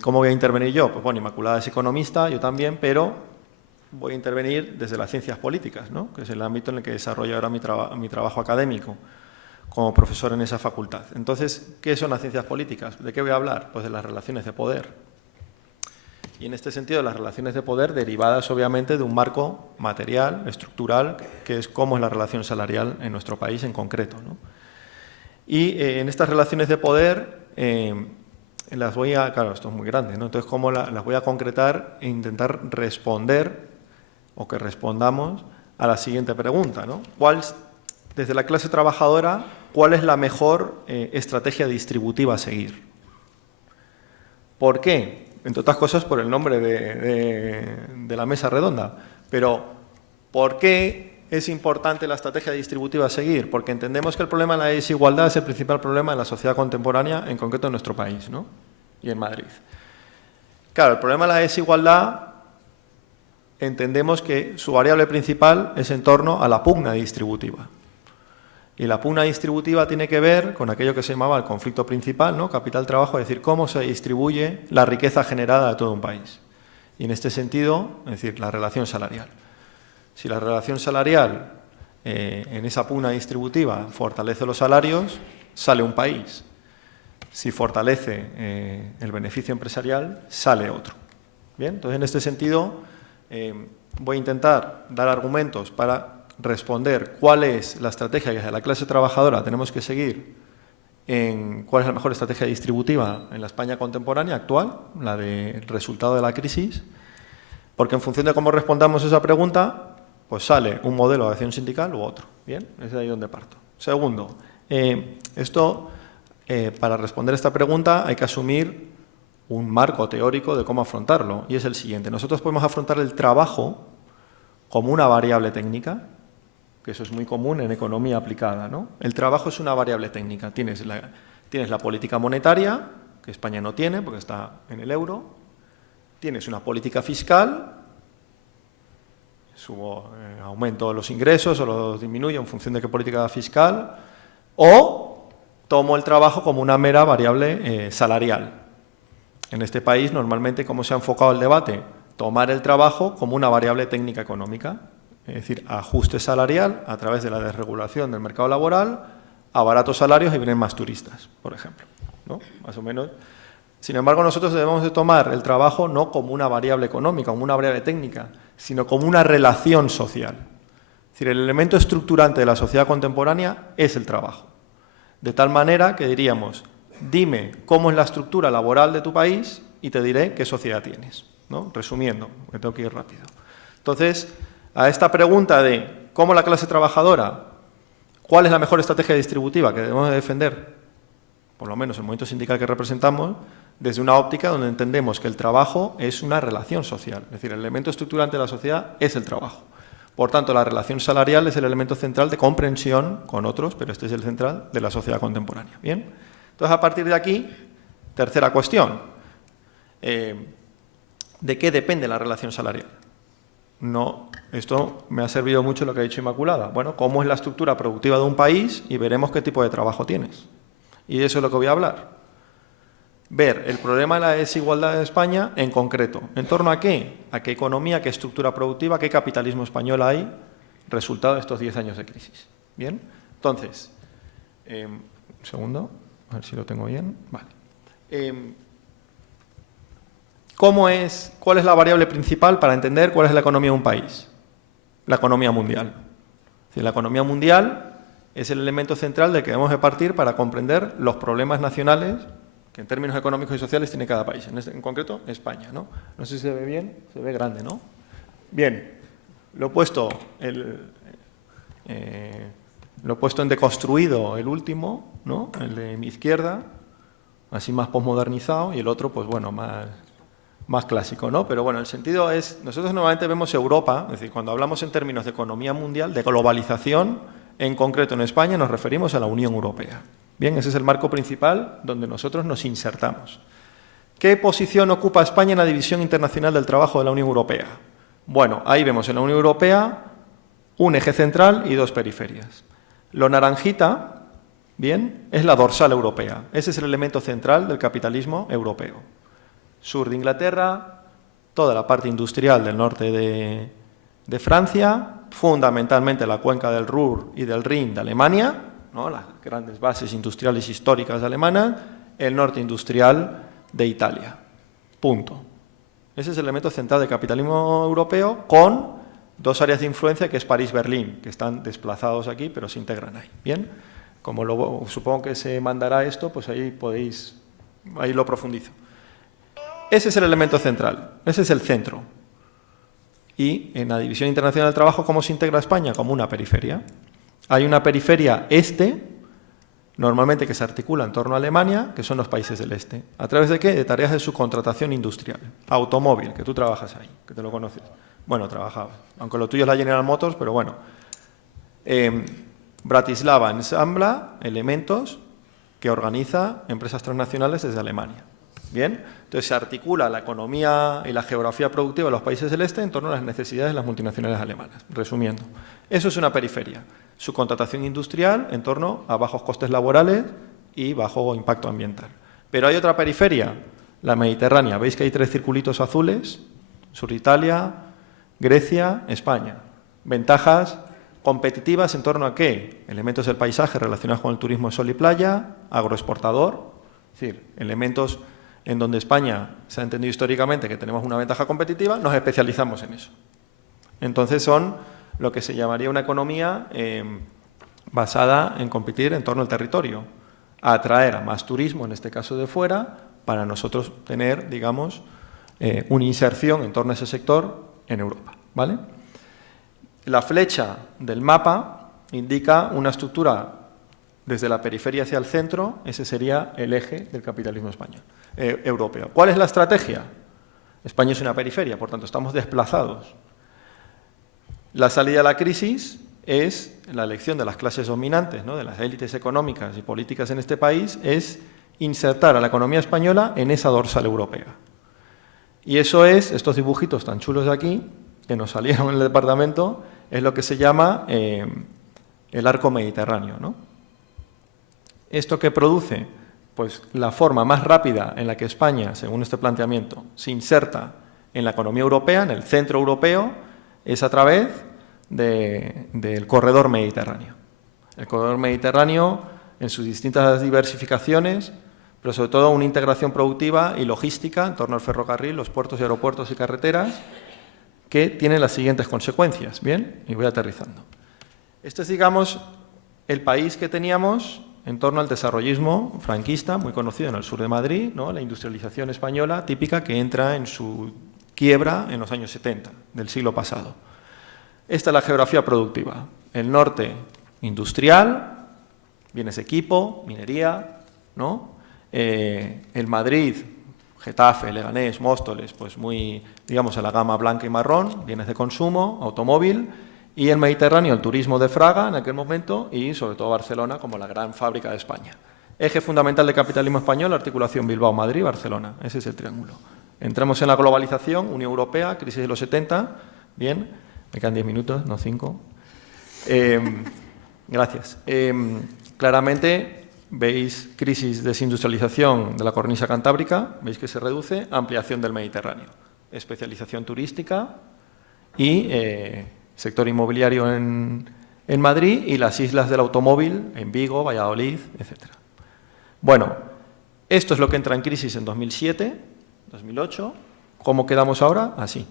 ¿cómo voy a intervenir yo? Pues bueno, Inmaculada es economista, yo también, pero voy a intervenir desde las ciencias políticas, ¿no? Que es el ámbito en el que desarrollo ahora mi trabajo académico como profesor en esa facultad. Entonces, ¿qué son las ciencias políticas? ¿De qué voy a hablar? Pues de las relaciones de poder. Y en este sentido, las relaciones de poder derivadas, obviamente, de un marco material, estructural, que es cómo es la relación salarial en nuestro país en concreto, ¿no? Y en estas relaciones de poder las voy a... Claro, esto es muy grande, ¿no? Entonces, ¿cómo las voy a concretar e intentar responder, o que respondamos, a la siguiente pregunta, ¿no? Desde la clase trabajadora, ¿cuál es la mejor estrategia distributiva a seguir? ¿Por qué? Entre otras cosas por el nombre de la mesa redonda. Pero, ¿por qué es importante la estrategia distributiva a seguir? Porque entendemos que el problema de la desigualdad es el principal problema de la sociedad contemporánea, en concreto en nuestro país, ¿no? Y en Madrid. Claro, el problema de la desigualdad, entendemos que su variable principal es en torno a la pugna distributiva. Y la pugna distributiva tiene que ver con aquello que se llamaba el conflicto principal, ¿no? Capital-trabajo, es decir, cómo se distribuye la riqueza generada de todo un país. Y en este sentido, es decir, la relación salarial. Si la relación salarial en esa pugna distributiva fortalece los salarios, sale un país. Si fortalece el beneficio empresarial, sale otro. Bien, entonces en este sentido voy a intentar dar argumentos para responder cuál es la estrategia que desde la clase trabajadora tenemos que seguir, cuál es la mejor estrategia distributiva en la España contemporánea actual, la del resultado de la crisis, porque en función de cómo respondamos esa pregunta, pues sale un modelo de acción sindical u otro. Bien, es de ahí donde parto. Segundo, para responder esta pregunta hay que asumir un marco teórico de cómo afrontarlo, y es el siguiente. Nosotros podemos afrontar el trabajo como una variable técnica, que eso es muy común en economía aplicada, ¿no? El trabajo es una variable técnica. Tienes la política monetaria, que España no tiene porque está en el euro. Tienes una política fiscal, aumento los ingresos o los disminuyo en función de qué política fiscal, o tomo el trabajo como una mera variable salarial. En este país, normalmente, ¿cómo se ha enfocado el debate? Tomar el trabajo como una variable técnica económica. Es decir, ajuste salarial a través de la desregulación del mercado laboral, a baratos salarios y vienen más turistas, por ejemplo, ¿no? Más o menos. Sin embargo, nosotros debemos de tomar el trabajo no como una variable económica, como una variable técnica, sino como una relación social. Es decir, el elemento estructurante de la sociedad contemporánea es el trabajo. De tal manera que diríamos, dime cómo es la estructura laboral de tu país y te diré qué sociedad tienes, ¿no? Resumiendo, me tengo que ir rápido. Entonces, a esta pregunta de cómo la clase trabajadora, cuál es la mejor estrategia distributiva que debemos de defender, por lo menos el movimiento sindical que representamos, desde una óptica donde entendemos que el trabajo es una relación social. Es decir, el elemento estructurante de la sociedad es el trabajo. Por tanto, la relación salarial es el elemento central de comprensión con otros, pero este es el central de la sociedad contemporánea. ¿Bien? Entonces, a partir de aquí, tercera cuestión. ¿De qué depende la relación salarial? No, esto me ha servido mucho lo que ha dicho Inmaculada. Bueno, ¿cómo es la estructura productiva de un país? Y veremos qué tipo de trabajo tienes. Y de eso es lo que voy a hablar. ver el problema de la desigualdad en España en concreto. ¿En torno a qué? ¿A qué economía, qué estructura productiva, qué capitalismo español hay resultado de estos 10 años de crisis? ¿Bien? Entonces, un segundo, a ver si lo tengo bien. Vale. ¿Cuál es la variable principal para entender cuál es la economía de un país? La economía mundial. Es decir, la economía mundial es el elemento central del que debemos de partir para comprender los problemas nacionales que en términos económicos y sociales tiene cada país. En concreto, España, ¿no? No sé si se ve bien, se ve grande, ¿no? Bien, lo he puesto en deconstruido el último, ¿no? El de mi izquierda, así más posmodernizado, y el otro, pues bueno, más clásico, ¿no? Pero bueno, el sentido es, nosotros normalmente vemos Europa, es decir, cuando hablamos en términos de economía mundial, de globalización, en concreto en España nos referimos a la Unión Europea. Bien, ese es el marco principal donde nosotros nos insertamos. ¿Qué posición ocupa España en la división internacional del trabajo de la Unión Europea? Bueno, ahí vemos en la Unión Europea un eje central y dos periferias. Lo naranjita, bien, es la dorsal europea. Ese es el elemento central del capitalismo europeo. Sur de Inglaterra, toda la parte industrial del norte de Francia, fundamentalmente la cuenca del Ruhr y del Rin de Alemania, ¿no? Las grandes bases industriales históricas alemanas, el norte industrial de Italia. Punto. Ese es el elemento central del capitalismo europeo, con dos áreas de influencia, que es París-Berlín, que están desplazados aquí, pero se integran ahí. Bien, como supongo que se mandará esto, pues ahí lo profundizo. Ese es el elemento central, ese es el centro. Y en la división internacional del trabajo, ¿cómo se integra España? Como una periferia. Hay una periferia este, normalmente que se articula en torno a Alemania, que son los países del este. ¿A través de qué? De tareas de subcontratación industrial. Automóvil, que tú trabajas ahí, que te lo conoces. Bueno, trabajabas, aunque lo tuyo es la General Motors, pero bueno. Bratislava ensambla elementos que organiza empresas transnacionales desde Alemania. Bien, entonces se articula la economía y la geografía productiva de los países del este en torno a las necesidades de las multinacionales alemanas. Resumiendo, eso es una periferia. Subcontratación industrial en torno a bajos costes laborales y bajo impacto ambiental. Pero hay otra periferia, la mediterránea. ¿Veis que hay 3 circulitos azules? Sur de Italia, Grecia, España. Ventajas competitivas en torno a ¿qué? Elementos del paisaje relacionados con el turismo de sol y playa, agroexportador, es decir, elementos en donde España se ha entendido históricamente que tenemos una ventaja competitiva, nos especializamos en eso. Entonces son lo que se llamaría una economía basada en competir en torno al territorio, a atraer a más turismo, en este caso de fuera, para nosotros tener, digamos, una inserción en torno a ese sector en Europa, ¿vale? La flecha del mapa indica una estructura desde la periferia hacia el centro, ese sería el eje del capitalismo español, europeo. ¿Cuál es la estrategia? España es una periferia, por tanto estamos desplazados. La salida a la crisis es la elección de las clases dominantes, ¿no? De las élites económicas y políticas en este país, es insertar a la economía española en esa dorsal europea. Y eso es, estos dibujitos tan chulos de aquí, que nos salieron en el departamento, es lo que se llama el arco mediterráneo, ¿no? ¿Esto qué produce? Pues la forma más rápida en la que España, según este planteamiento, se inserta en la economía europea, en el centro europeo, es a través del corredor mediterráneo. El corredor mediterráneo, en sus distintas diversificaciones, pero sobre todo una integración productiva y logística en torno al ferrocarril, los puertos y aeropuertos y carreteras, que tienen las siguientes consecuencias. Bien, y voy aterrizando. Este es, digamos, el país que teníamos en torno al desarrollismo franquista, muy conocido en el sur de Madrid, ¿no? La industrialización española típica que entra en su quiebra en los años 70 del siglo pasado. Esta es la geografía productiva. El norte industrial, bienes equipo, minería, ¿no? El Madrid, Getafe, Leganés, Móstoles, pues muy, digamos, en la gama blanca y marrón, bienes de consumo, automóvil. Y el Mediterráneo, el turismo de Fraga en aquel momento y sobre todo Barcelona como la gran fábrica de España. Eje fundamental del capitalismo español, articulación Bilbao-Madrid-Barcelona. Ese es el triángulo. Entramos en la globalización, Unión Europea, crisis de los 70. Bien, me quedan 10 minutos, no 5. Gracias. Claramente veis crisis desindustrialización de la cornisa cantábrica, veis que se reduce, ampliación del Mediterráneo, especialización turística y sector inmobiliario en Madrid y las islas del automóvil en Vigo, Valladolid, etc. Bueno, esto es lo que entra en crisis en 2007, 2008. ¿Cómo quedamos ahora? Así.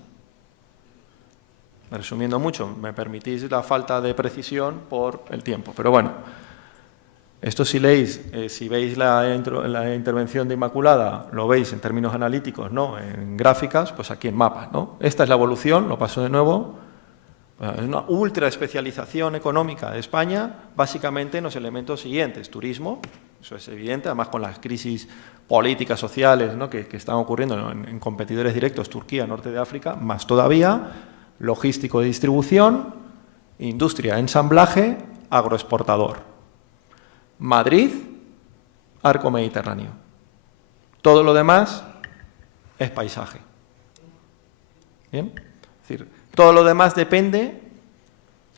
Resumiendo mucho, me permitís la falta de precisión por el tiempo, pero bueno. Esto si leéis, si veis la intervención de Inmaculada, lo veis en términos analíticos, ¿no? En gráficas, pues aquí en mapas, ¿no? Esta es la evolución, lo paso de nuevo. Es una ultra especialización económica de España, básicamente en los elementos siguientes. Turismo, eso es evidente, además con las crisis políticas, sociales, ¿no? que están ocurriendo en competidores directos, Turquía, Norte de África, más todavía, logístico de distribución, industria, ensamblaje, agroexportador. Madrid, arco mediterráneo. Todo lo demás es paisaje. ¿Bien? Es decir, todo lo demás depende,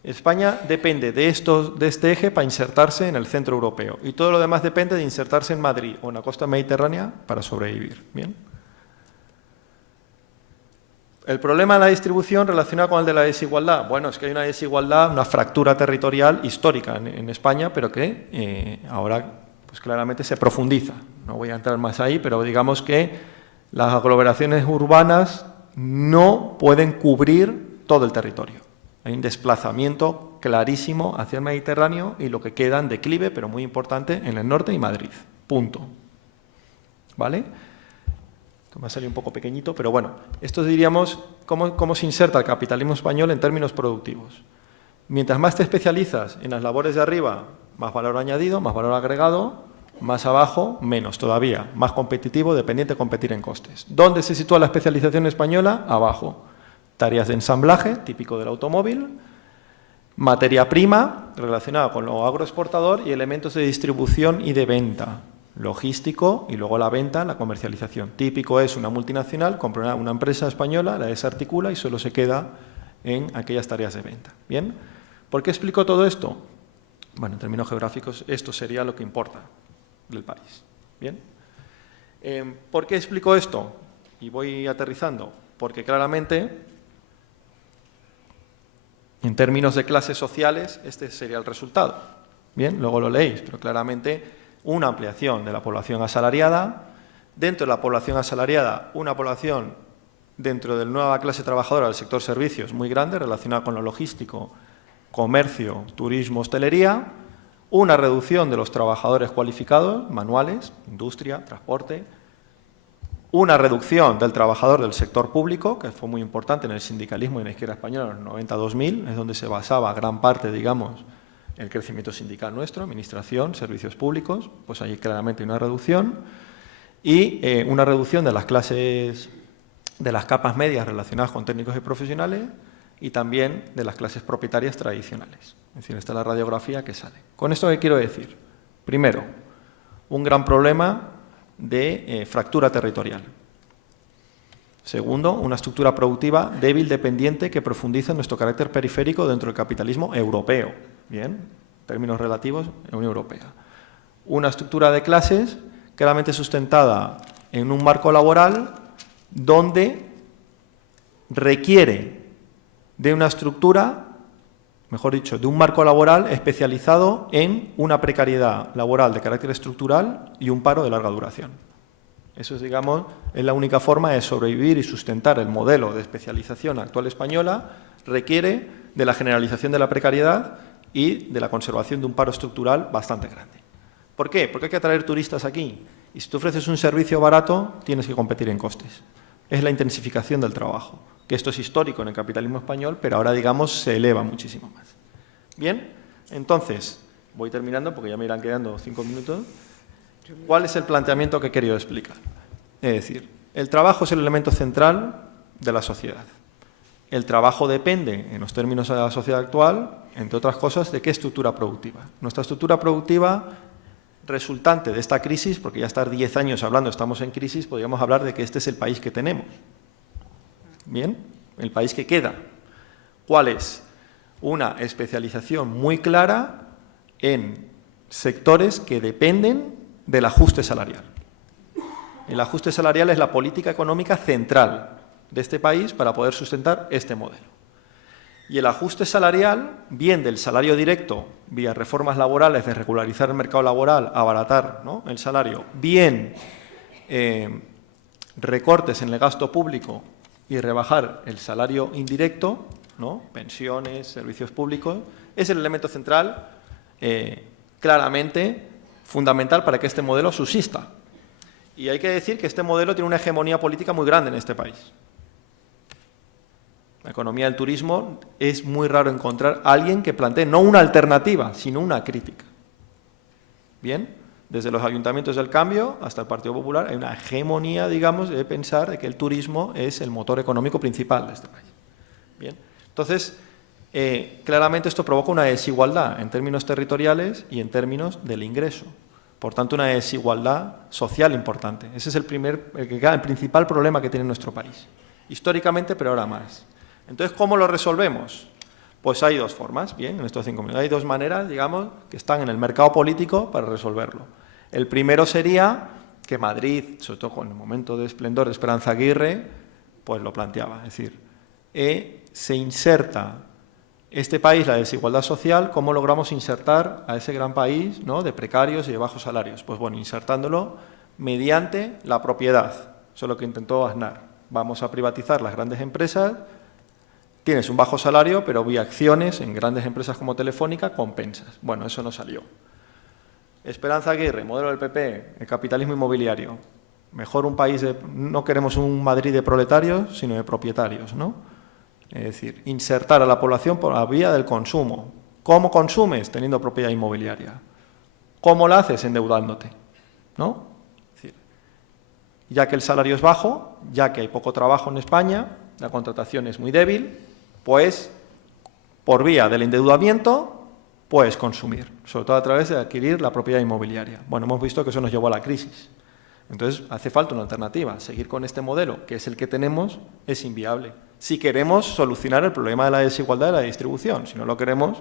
España depende de este eje para insertarse en el centro europeo y todo lo demás depende de insertarse en Madrid o en la costa mediterránea para sobrevivir. ¿Bien? El problema de la distribución relacionado con el de la desigualdad. Bueno, es que hay una desigualdad, una fractura territorial histórica en España, pero que ahora pues claramente se profundiza. No voy a entrar más ahí, pero digamos que las aglomeraciones urbanas no pueden cubrir todo el territorio. Hay un desplazamiento clarísimo hacia el Mediterráneo y lo que queda en declive, pero muy importante, en el norte y Madrid. Punto. ¿Vale? Esto me ha salido un poco pequeñito, pero bueno, esto diríamos cómo se inserta el capitalismo español en términos productivos. Mientras más te especializas en las labores de arriba, más valor añadido, más valor agregado, más abajo, menos todavía, más competitivo, dependiente de competir en costes. ¿Dónde se sitúa la especialización española? Abajo. Tareas de ensamblaje, típico del automóvil, materia prima, relacionada con lo agroexportador, y elementos de distribución y de venta, logístico y luego la venta, la comercialización. Típico es una multinacional, compra una empresa española, la desarticula y solo se queda en aquellas tareas de venta. ¿Bien? ¿Por qué explico todo esto? Bueno, en términos geográficos, esto sería lo que importa del país. ¿Bien? ¿Por qué explico esto? Y voy aterrizando. Porque claramente, en términos de clases sociales, este sería el resultado. Bien, luego lo leéis, pero claramente una ampliación de la población asalariada. Dentro de la población asalariada, una población dentro de la nueva clase trabajadora del sector servicios muy grande, relacionada con lo logístico, comercio, turismo, hostelería. Una reducción de los trabajadores cualificados, manuales, industria, transporte. Una reducción del trabajador del sector público, que fue muy importante en el sindicalismo y en la izquierda española en los 90-2000, es donde se basaba gran parte, digamos, el crecimiento sindical nuestro, administración, servicios públicos, pues ahí claramente hay una reducción. Y una reducción de las clases, de las capas medias relacionadas con técnicos y profesionales y también de las clases propietarias tradicionales. Es decir, esta es la radiografía que sale. ¿Con esto qué quiero decir? Primero, un gran problema de fractura territorial. Segundo, una estructura productiva débil, dependiente, que profundiza en nuestro carácter periférico dentro del capitalismo europeo. Bien, en términos relativos, en la Unión Europea. Una estructura de clases claramente sustentada en un marco laboral donde requiere de una estructura, mejor dicho, de un marco laboral especializado en una precariedad laboral de carácter estructural y un paro de larga duración. Eso es, digamos, es la única forma de sobrevivir y sustentar el modelo de especialización actual española, requiere de la generalización de la precariedad y de la conservación de un paro estructural bastante grande. ¿Por qué? Porque hay que atraer turistas aquí. Y si tú ofreces un servicio barato, tienes que competir en costes. Es la intensificación del trabajo, que esto es histórico en el capitalismo español, pero ahora, digamos, se eleva muchísimo más. Bien, entonces, voy terminando porque ya me irán quedando 5 minutos. ¿Cuál es el planteamiento que he querido explicar? Es decir, el trabajo es el elemento central de la sociedad. El trabajo depende, en los términos de la sociedad actual, entre otras cosas, de qué estructura productiva. Nuestra estructura productiva resultante de esta crisis, porque ya estar 10 años hablando, estamos en crisis, podríamos hablar de que este es el país que tenemos. Bien, el país que queda. ¿Cuál es? Una especialización muy clara en sectores que dependen del ajuste salarial. El ajuste salarial es la política económica central de este país para poder sustentar este modelo. Y el ajuste salarial, bien del salario directo, vía reformas laborales de regularizar el mercado laboral, abaratar, ¿no?, el salario, bien recortes en el gasto público y rebajar el salario indirecto, ¿no?, pensiones, servicios públicos, es el elemento central, claramente fundamental para que este modelo subsista. Y hay que decir que este modelo tiene una hegemonía política muy grande en este país. La economía del turismo, es muy raro encontrar a alguien que plantee no una alternativa, sino una crítica. Bien, desde los ayuntamientos del cambio hasta el Partido Popular hay una hegemonía, digamos, de pensar de que el turismo es el motor económico principal de este país. Bien, entonces, claramente esto provoca una desigualdad en términos territoriales y en términos del ingreso. Por tanto, una desigualdad social importante. Ese es el principal problema que tiene nuestro país, históricamente, pero ahora más. Entonces, ¿cómo lo resolvemos? Pues hay dos formas, bien, en estos 5 minutos. Hay dos maneras, digamos, que están en el mercado político para resolverlo. El primero sería que Madrid, sobre todo con el momento de esplendor de Esperanza Aguirre, pues lo planteaba. Es decir, se inserta este país, la desigualdad social, ¿cómo logramos insertar a ese gran país, ¿no?, de precarios y de bajos salarios? Pues bueno, insertándolo mediante la propiedad. Eso es lo que intentó Aznar. Vamos a privatizar las grandes empresas. Tienes un bajo salario, pero vía acciones en grandes empresas como Telefónica compensas. Bueno, eso no salió. Esperanza Aguirre, modelo del PP, el capitalismo inmobiliario. Mejor un país no queremos un Madrid de proletarios, sino de propietarios, ¿no? Es decir, insertar a la población por la vía del consumo. ¿Cómo consumes? Teniendo propiedad inmobiliaria. ¿Cómo la haces? Endeudándote, ¿no? Es decir, ya que el salario es bajo, ya que hay poco trabajo en España, la contratación es muy débil, pues por vía del endeudamiento puedes consumir, sobre todo a través de adquirir la propiedad inmobiliaria. Bueno, hemos visto que eso nos llevó a la crisis. Entonces, hace falta una alternativa. Seguir con este modelo, que es el que tenemos, es inviable. Si queremos solucionar el problema de la desigualdad de la distribución, si no lo queremos,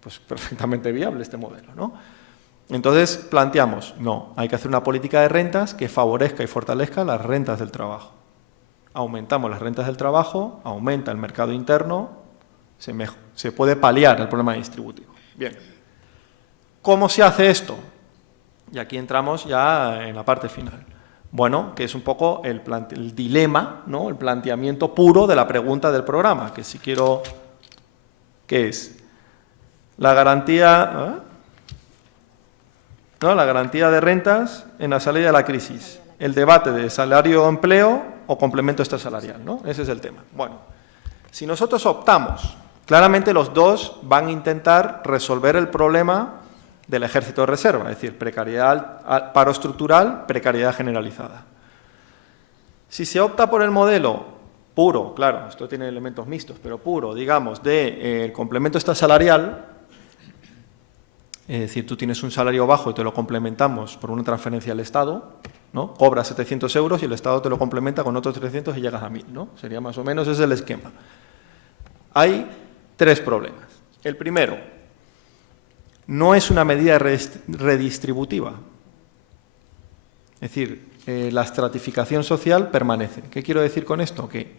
pues perfectamente viable este modelo, ¿no? Entonces, planteamos, no, hay que hacer una política de rentas que favorezca y fortalezca las rentas del trabajo. Aumentamos las rentas del trabajo, aumenta el mercado interno, se puede paliar el problema distributivo. Bien, ¿cómo se hace esto? Y aquí entramos ya en la parte final. Bueno, que es un poco el dilema, ¿no?, el planteamiento puro de la pregunta del programa, que si quiero, ¿qué es? La garantía, ¿no?, la garantía de rentas en la salida de la crisis. El debate de salario-empleo o complemento extrasalarial, ¿no? Ese es el tema. Bueno, si nosotros optamos, claramente los dos van a intentar resolver el problema del ejército de reserva, es decir, precariedad, paro estructural, precariedad generalizada. Si se opta por el modelo puro, claro, esto tiene elementos mixtos, pero puro, digamos, de complemento extrasalarial, es decir, tú tienes un salario bajo y te lo complementamos por una transferencia al Estado, ¿no? Cobras 700 euros y el Estado te lo complementa con otros 300 y llegas a 1.000, ¿no? Sería más o menos, ese es el esquema. Hay tres problemas. El primero, no es una medida redistributiva. Es decir, la estratificación social permanece. ¿Qué quiero decir con esto? Que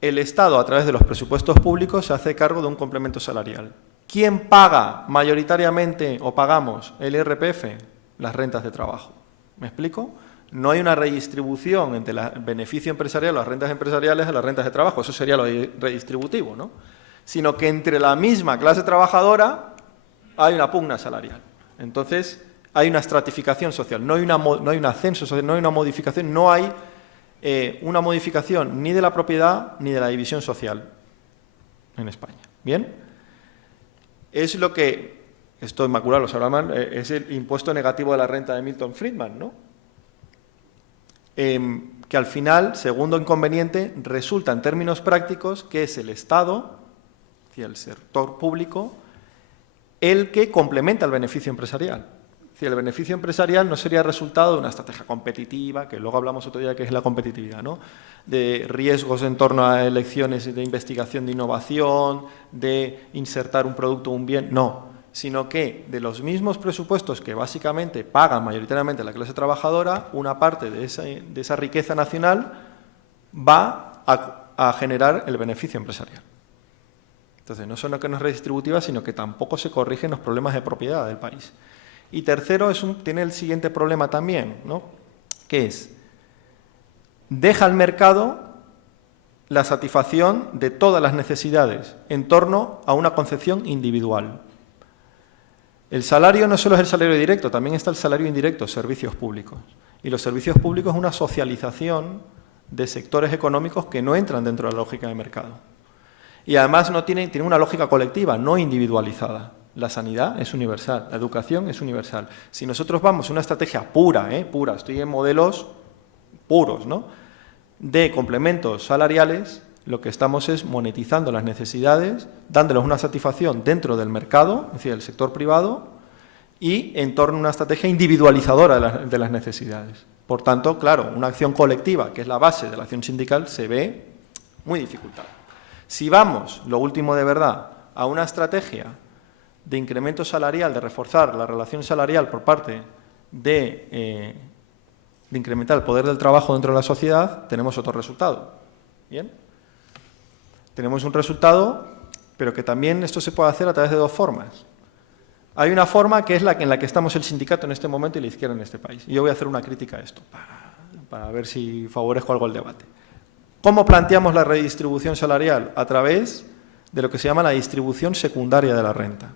el Estado, a través de los presupuestos públicos, se hace cargo de un complemento salarial. ¿Quién paga mayoritariamente o pagamos el IRPF? Las rentas de trabajo. ¿Me explico? No hay una redistribución entre el beneficio empresarial, las rentas empresariales, a las rentas de trabajo. Eso sería lo redistributivo, ¿no? Sino que entre la misma clase trabajadora hay una pugna salarial. Entonces, hay una estratificación social, no hay un ascenso social, no hay una modificación, no hay una modificación ni de la propiedad ni de la división social en España. ¿Bien? Es lo que, esto Inmaculada lo sabrá mal, es el impuesto negativo de la renta de Milton Friedman, ¿no? Que al final, segundo inconveniente, resulta en términos prácticos que es el Estado, y el sector público, el que complementa el beneficio empresarial. Es decir, el beneficio empresarial no sería resultado de una estrategia competitiva, que luego hablamos otro día que es la competitividad, ¿no? De riesgos en torno a elecciones de investigación de innovación, de insertar un producto o un bien. No, sino que de los mismos presupuestos que básicamente pagan mayoritariamente la clase trabajadora, una parte de esa riqueza nacional va a generar el beneficio empresarial. Entonces, no solo que no es redistributiva, sino que tampoco se corrigen los problemas de propiedad del país. Y tercero, tiene el siguiente problema también, ¿no? Que es, deja al mercado la satisfacción de todas las necesidades en torno a una concepción individual. El salario no solo es el salario directo, también está el salario indirecto, servicios públicos. Y los servicios públicos es una socialización de sectores económicos que no entran dentro de la lógica de mercado. Y además tiene una lógica colectiva, no individualizada. La sanidad es universal, la educación es universal. Si nosotros vamos a una estrategia pura, estoy en modelos puros, ¿no?, de complementos salariales, lo que estamos es monetizando las necesidades, dándoles una satisfacción dentro del mercado, es decir, del sector privado, y en torno a una estrategia individualizadora de las necesidades. Por tanto, claro, una acción colectiva, que es la base de la acción sindical, se ve muy dificultada. Si vamos, lo último de verdad, a una estrategia de incremento salarial, de reforzar la relación salarial por parte de incrementar el poder del trabajo dentro de la sociedad, tenemos otro resultado. ¿Bien? Tenemos un resultado, pero que también esto se puede hacer a través de dos formas. Hay una forma que es en la que estamos el sindicato en este momento y la izquierda en este país. Y yo voy a hacer una crítica a esto, para ver si favorezco algo el debate. ¿Cómo planteamos la redistribución salarial? A través de lo que se llama la distribución secundaria de la renta.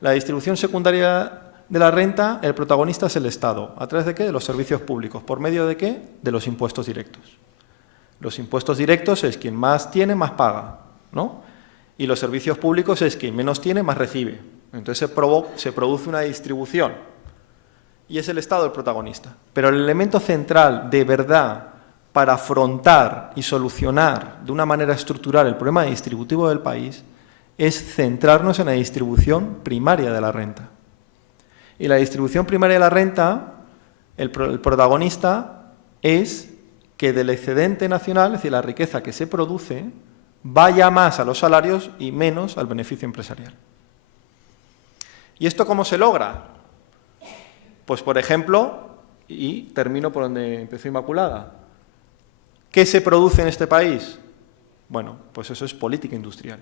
La distribución secundaria de la renta, el protagonista es el Estado. ¿A través de qué? De los servicios públicos. ¿Por medio de qué? De los impuestos directos. Los impuestos directos es quien más tiene, más paga, ¿no? Y los servicios públicos es quien menos tiene, más recibe. Entonces se produce una distribución. Y es el Estado el protagonista. Pero el elemento central, de verdad, para afrontar y solucionar de una manera estructural el problema distributivo del país, es centrarnos en la distribución primaria de la renta. Y la distribución primaria de la renta, el protagonista es que del excedente nacional, es decir, la riqueza que se produce, vaya más a los salarios y menos al beneficio empresarial. ¿Y esto cómo se logra? Pues, por ejemplo, y termino por donde empezó Inmaculada, ¿qué se produce en este país? Bueno, pues eso es política industrial,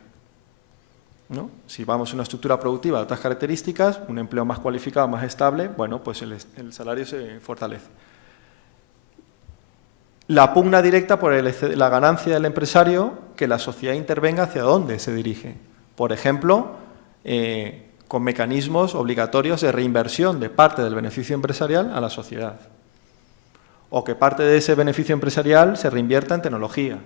¿no? Si vamos a una estructura productiva de otras características, un empleo más cualificado, más estable, bueno, pues el salario se fortalece. La pugna directa por la ganancia del empresario, que la sociedad intervenga hacia dónde se dirige. Por ejemplo, con mecanismos obligatorios de reinversión de parte del beneficio empresarial a la sociedad. O que parte de ese beneficio empresarial se reinvierta en tecnología.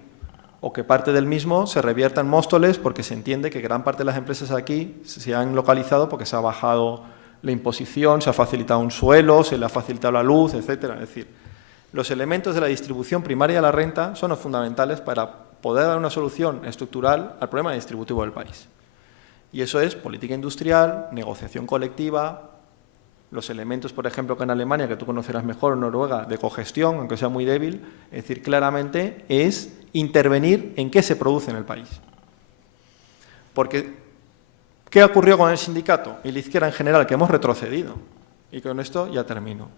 O que parte del mismo se revierta en Móstoles, porque se entiende que gran parte de las empresas aquí se han localizado porque se ha bajado la imposición, se ha facilitado un suelo, se le ha facilitado la luz, etcétera. Es decir, los elementos de la distribución primaria de la renta son los fundamentales para poder dar una solución estructural al problema distributivo del país. Y eso es política industrial, negociación colectiva, los elementos, por ejemplo, que en Alemania, que tú conocerás mejor, en Noruega, de cogestión, aunque sea muy débil, es decir, claramente es intervenir en qué se produce en el país. Porque, ¿qué ocurrió con el sindicato y la izquierda en general? Que hemos retrocedido. Y con esto ya termino.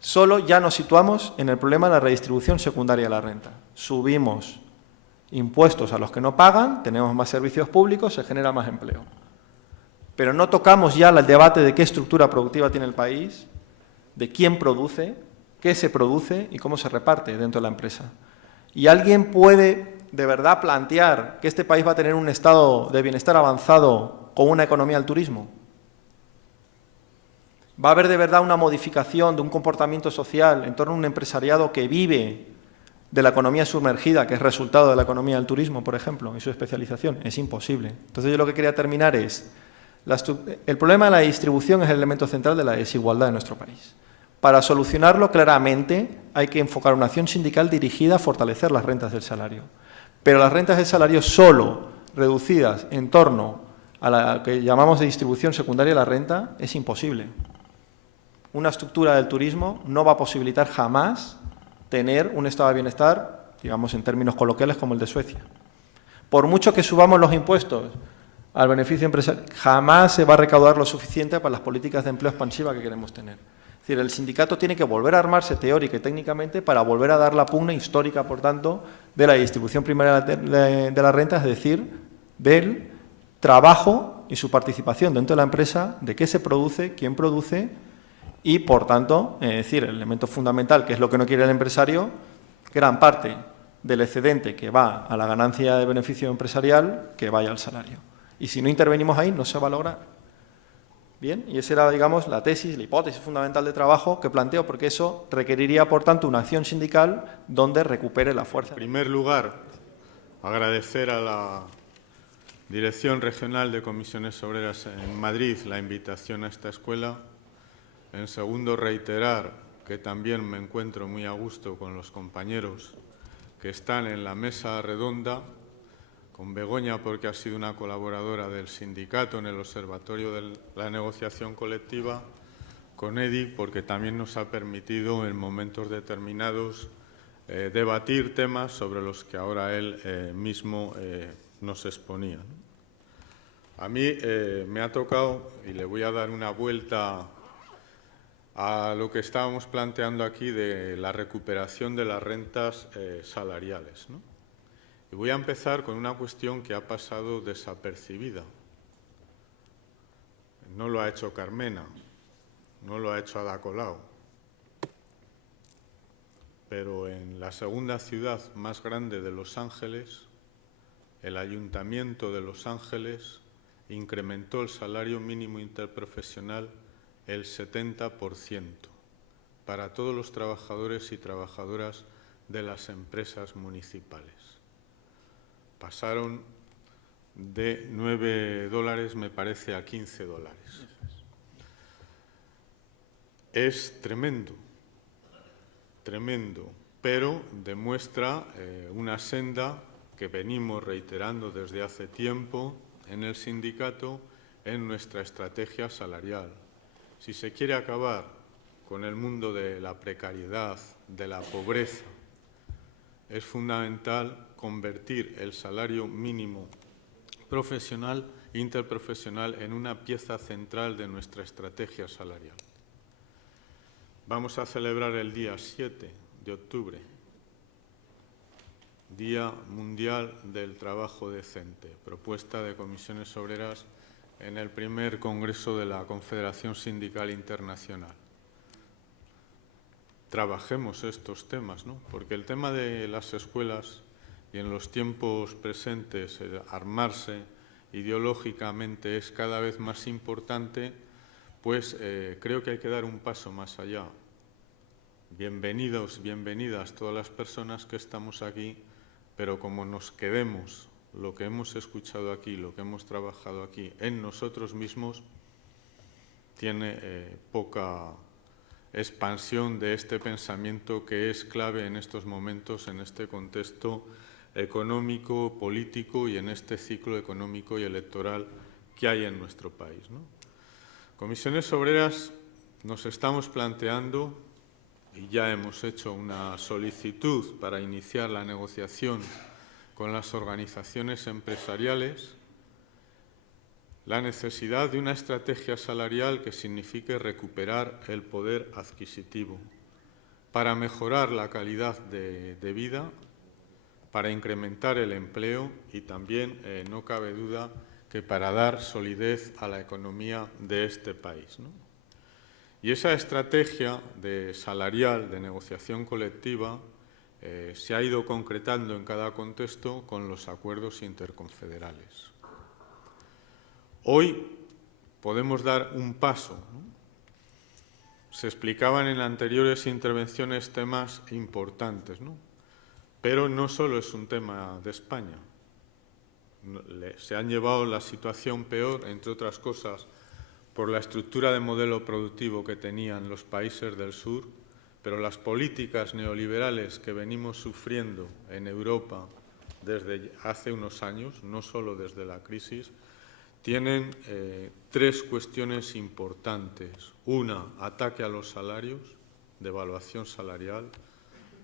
Solo ya nos situamos en el problema de la redistribución secundaria de la renta. Subimos impuestos a los que no pagan, tenemos más servicios públicos, se genera más empleo. Pero no tocamos ya el debate de qué estructura productiva tiene el país, de quién produce, qué se produce y cómo se reparte dentro de la empresa. ¿Y alguien puede de verdad plantear que este país va a tener un estado de bienestar avanzado con una economía del turismo? ¿Va a haber de verdad una modificación de un comportamiento social en torno a un empresariado que vive de la economía sumergida, que es resultado de la economía del turismo, por ejemplo, y su especialización? Es imposible. Entonces yo lo que quería terminar es, el problema de la distribución es el elemento central de la desigualdad de nuestro país. Para solucionarlo claramente hay que enfocar una acción sindical dirigida a fortalecer las rentas del salario. Pero las rentas del salario solo reducidas en torno a la que llamamos de distribución secundaria de la renta es imposible. Una estructura del turismo no va a posibilitar jamás tener un estado de bienestar, digamos en términos coloquiales, como el de Suecia. Por mucho que subamos los impuestos al beneficio empresarial, jamás se va a recaudar lo suficiente para las políticas de empleo expansiva que queremos tener. Es decir, el sindicato tiene que volver a armarse teórica y técnicamente para volver a dar la pugna histórica, por tanto, de la distribución primaria de la renta, es decir, del trabajo y su participación dentro de la empresa, de qué se produce, quién produce y, por tanto, es decir, el elemento fundamental, que es lo que no quiere el empresario, gran parte del excedente que va a la ganancia de beneficio empresarial, que vaya al salario. Y si no intervenimos ahí, no se va a lograr. Bien, y esa era, digamos, la tesis, la hipótesis fundamental de trabajo que planteo, porque eso requeriría, por tanto, una acción sindical donde recupere la fuerza. En primer lugar, agradecer a la Dirección Regional de Comisiones Obreras en Madrid la invitación a esta escuela. En segundo, reiterar que también me encuentro muy a gusto con los compañeros que están en la mesa redonda, con Begoña porque ha sido una colaboradora del sindicato en el Observatorio de la Negociación Colectiva, con Edi porque también nos ha permitido en momentos determinados debatir temas sobre los que ahora él mismo nos exponía. A mí me ha tocado, y le voy a dar una vuelta a lo que estábamos planteando aquí de la recuperación de las rentas salariales, ¿no? Y voy a empezar con una cuestión que ha pasado desapercibida. No lo ha hecho Carmena, no lo ha hecho Ada Colau, pero en la segunda ciudad más grande de Los Ángeles, el Ayuntamiento de Los Ángeles incrementó el salario mínimo interprofesional el 70% para todos los trabajadores y trabajadoras de las empresas municipales. Pasaron de $9, me parece, a $15. Es tremendo, tremendo, pero demuestra una senda que venimos reiterando desde hace tiempo en el sindicato en nuestra estrategia salarial. Si se quiere acabar con el mundo de la precariedad, de la pobreza, es fundamental convertir el salario mínimo profesional e interprofesional en una pieza central de nuestra estrategia salarial. Vamos a celebrar el día 7 de octubre, Día Mundial del Trabajo Decente, propuesta de Comisiones Obreras en el primer Congreso de la Confederación Sindical Internacional. Trabajemos estos temas, ¿no? Porque el tema de las escuelas y en los tiempos presentes armarse ideológicamente es cada vez más importante, pues creo que hay que dar un paso más allá. Bienvenidos, bienvenidas todas las personas que estamos aquí, pero como nos quedemos lo que hemos escuchado aquí, lo que hemos trabajado aquí en nosotros mismos, tiene poca expansión de este pensamiento que es clave en estos momentos, en este contexto económico, político y en este ciclo económico y electoral que hay en nuestro país, ¿no? Comisiones Obreras nos estamos planteando, y ya hemos hecho una solicitud para iniciar la negociación con las organizaciones empresariales, la necesidad de una estrategia salarial que signifique recuperar el poder adquisitivo para mejorar la calidad de vida, para incrementar el empleo y también, no cabe duda, que para dar solidez a la economía de este país, ¿no? Y esa estrategia salarial, de negociación colectiva, se ha ido concretando en cada contexto con los acuerdos interconfederales. Hoy podemos dar un paso, ¿no? Se explicaban en anteriores intervenciones temas importantes, ¿no? Pero no solo es un tema de España. Se han llevado la situación peor, entre otras cosas, por la estructura de modelo productivo que tenían los países del sur, pero las políticas neoliberales que venimos sufriendo en Europa desde hace unos años, no solo desde la crisis, tienen tres cuestiones importantes. Una, ataque a los salarios, devaluación salarial.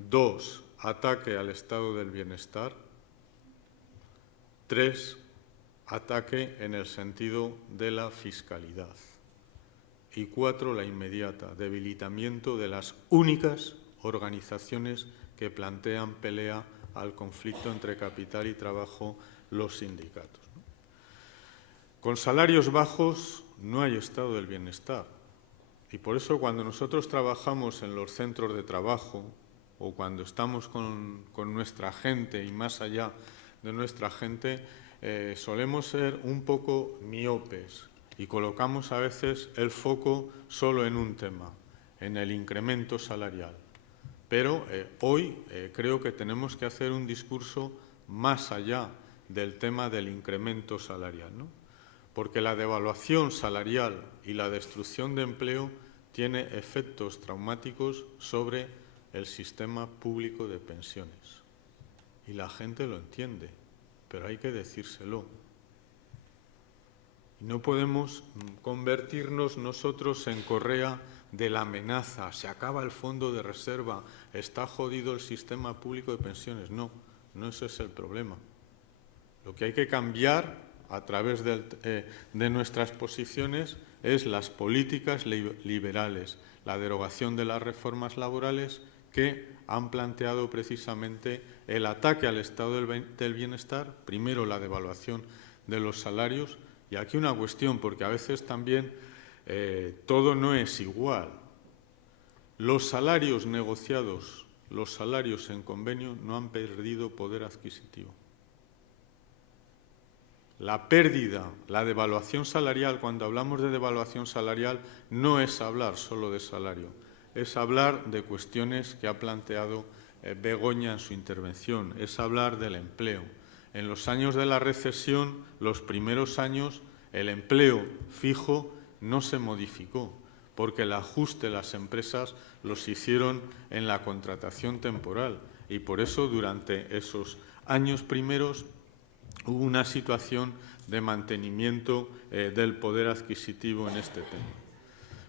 Dos, ataque al estado del bienestar. Tres, ataque en el sentido de la fiscalidad. Y 4, la inmediata, debilitamiento de las únicas organizaciones que plantean pelea al conflicto entre capital y trabajo, los sindicatos. Con salarios bajos no hay estado del bienestar. Y por eso cuando nosotros trabajamos en los centros de trabajo o cuando estamos con nuestra gente y más allá de nuestra gente, solemos ser un poco miopes y colocamos a veces el foco solo en un tema, en el incremento salarial. Pero hoy creo que tenemos que hacer un discurso más allá del tema del incremento salarial, ¿no? Porque la devaluación salarial y la destrucción de empleo tiene efectos traumáticos sobre el sistema público de pensiones. Y la gente lo entiende, pero hay que decírselo. Y no podemos convertirnos nosotros en correa de la amenaza. Se acaba el fondo de reserva, está jodido el sistema público de pensiones. No, no ese es el problema. Lo que hay que cambiar a través de nuestras posiciones es las políticas liberales, la derogación de las reformas laborales que han planteado precisamente el ataque al estado del bienestar, primero la devaluación de los salarios, y aquí una cuestión, porque a veces también todo no es igual. Los salarios negociados, los salarios en convenio no han perdido poder adquisitivo. La pérdida, la devaluación salarial, cuando hablamos de devaluación salarial, no es hablar solo de salario, es hablar de cuestiones que ha planteado Begoña en su intervención, es hablar del empleo. En los años de la recesión, los primeros años, el empleo fijo no se modificó, porque el ajuste de las empresas los hicieron en la contratación temporal y por eso durante esos años primeros hubo una situación de mantenimiento del poder adquisitivo en este tema.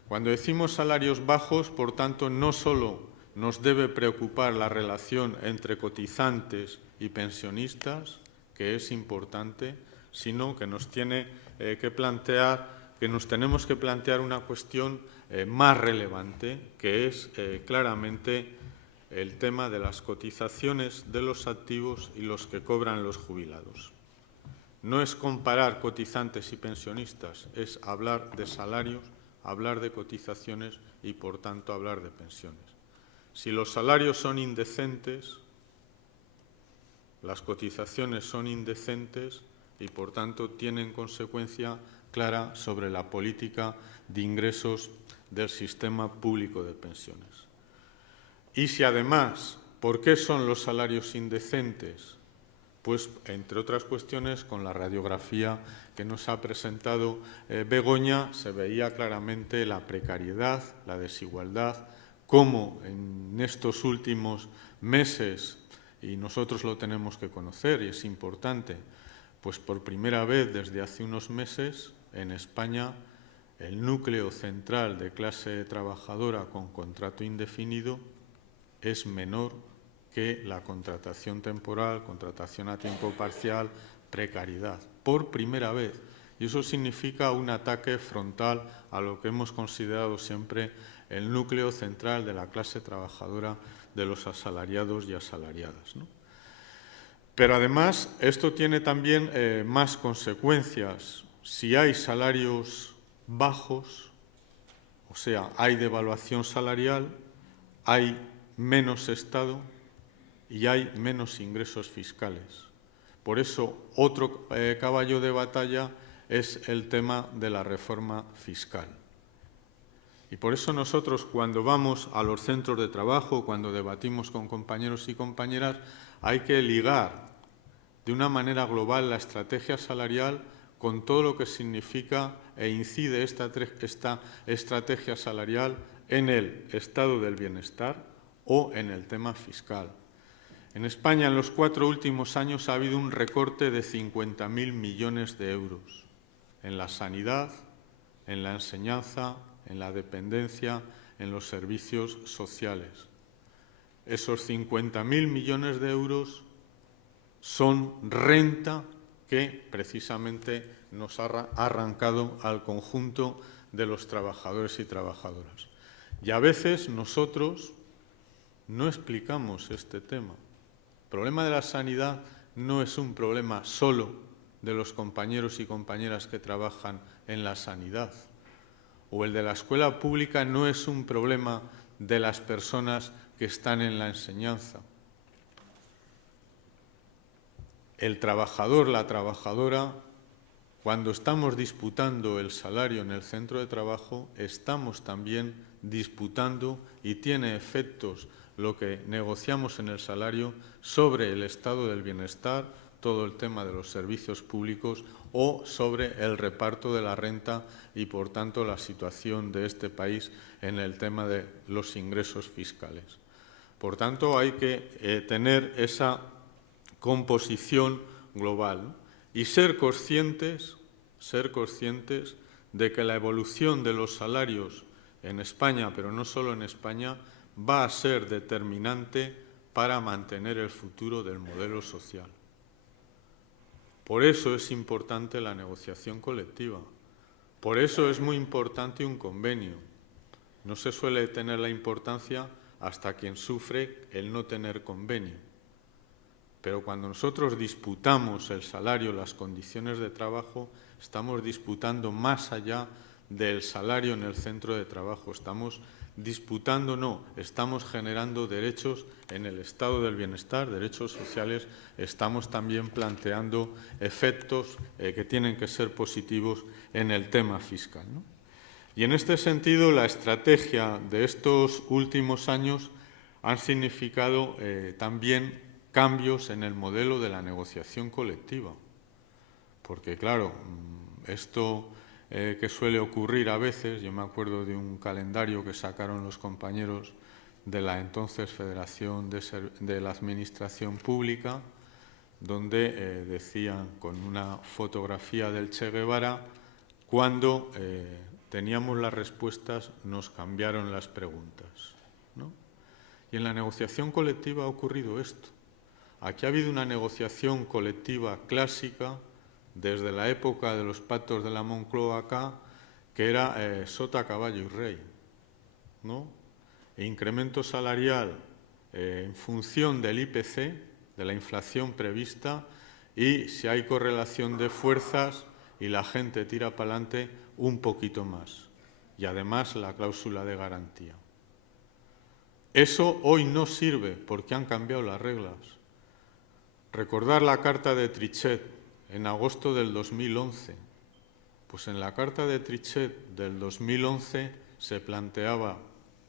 Cuando decimos salarios bajos, por tanto, no solo nos debe preocupar la relación entre cotizantes y pensionistas, que es importante, sino que nos tiene que nos tenemos que plantear una cuestión más relevante, que es claramente el tema de las cotizaciones de los activos y los que cobran los jubilados. No es comparar cotizantes y pensionistas, es hablar de salarios, hablar de cotizaciones y, por tanto, hablar de pensiones. Si los salarios son indecentes, las cotizaciones son indecentes y, por tanto, tienen consecuencia clara sobre la política de ingresos del sistema público de pensiones. Y si además, ¿por qué son los salarios indecentes? Pues, entre otras cuestiones, con la radiografía que nos ha presentado Begoña, se veía claramente la precariedad, la desigualdad, cómo en estos últimos meses, y nosotros lo tenemos que conocer y es importante, pues por primera vez desde hace unos meses en España el núcleo central de clase trabajadora con contrato indefinido es menor que la contratación temporal, contratación a tiempo parcial, precariedad, por primera vez. Y eso significa un ataque frontal a lo que hemos considerado siempre el núcleo central de la clase trabajadora, de los asalariados y asalariadas, ¿no? Pero además esto tiene también más consecuencias. Si hay salarios bajos, o sea, hay devaluación salarial, hay menos Estado y hay menos ingresos fiscales. Por eso, otro caballo de batalla es el tema de la reforma fiscal. Y por eso nosotros, cuando vamos a los centros de trabajo, cuando debatimos con compañeros y compañeras, hay que ligar de una manera global la estrategia salarial con todo lo que significa e incide esta estrategia salarial en el estado del bienestar o en el tema fiscal. En España, en los 4 últimos años, ha habido un recorte de 50.000 millones de euros en la sanidad, en la enseñanza, en la dependencia, en los servicios sociales. Esos 50.000 millones de euros son renta que precisamente nos ha arrancado al conjunto de los trabajadores y trabajadoras. Y a veces nosotros no explicamos este tema. El problema de la sanidad no es un problema solo de los compañeros y compañeras que trabajan en la sanidad. O el de la escuela pública no es un problema de las personas que están en la enseñanza. El trabajador, la trabajadora, cuando estamos disputando el salario en el centro de trabajo, estamos también disputando, y tiene efectos lo que negociamos en el salario, sobre el estado del bienestar, todo el tema de los servicios públicos, o sobre el reparto de la renta y, por tanto, la situación de este país en el tema de los ingresos fiscales. Por tanto, hay que tener esa composición global y ser conscientes de que la evolución de los salarios en España, pero no solo en España, va a ser determinante para mantener el futuro del modelo social. Por eso es importante la negociación colectiva, por eso es muy importante un convenio. No se suele tener la importancia hasta quien sufre el no tener convenio. Pero cuando nosotros disputamos el salario, las condiciones de trabajo, estamos disputando más allá del salario en el centro de trabajo. Estamos generando derechos en el estado del bienestar, derechos sociales. Estamos también planteando efectos que tienen que ser positivos en el tema fiscal, ¿no? Y en este sentido, la estrategia de estos últimos años han significado también cambios en el modelo de la negociación colectiva. Porque, claro, esto que suele ocurrir a veces, yo me acuerdo de un calendario que sacaron los compañeros de la entonces Federación de la Administración Pública, donde decían con una fotografía del Che Guevara, cuando teníamos las respuestas nos cambiaron las preguntas, ¿no? Y en la negociación colectiva ha ocurrido esto. Aquí ha habido una negociación colectiva clásica desde la época de los pactos de la Moncloa acá, que era sota, caballo y rey, ¿no? E incremento salarial en función del IPC, de la inflación prevista, y si hay correlación de fuerzas y la gente tira para adelante, un poquito más. Y además la cláusula de garantía. Eso hoy no sirve porque han cambiado las reglas. Recordar la carta de Trichet en agosto del 2011. Pues en la carta de Trichet del 2011 se planteaba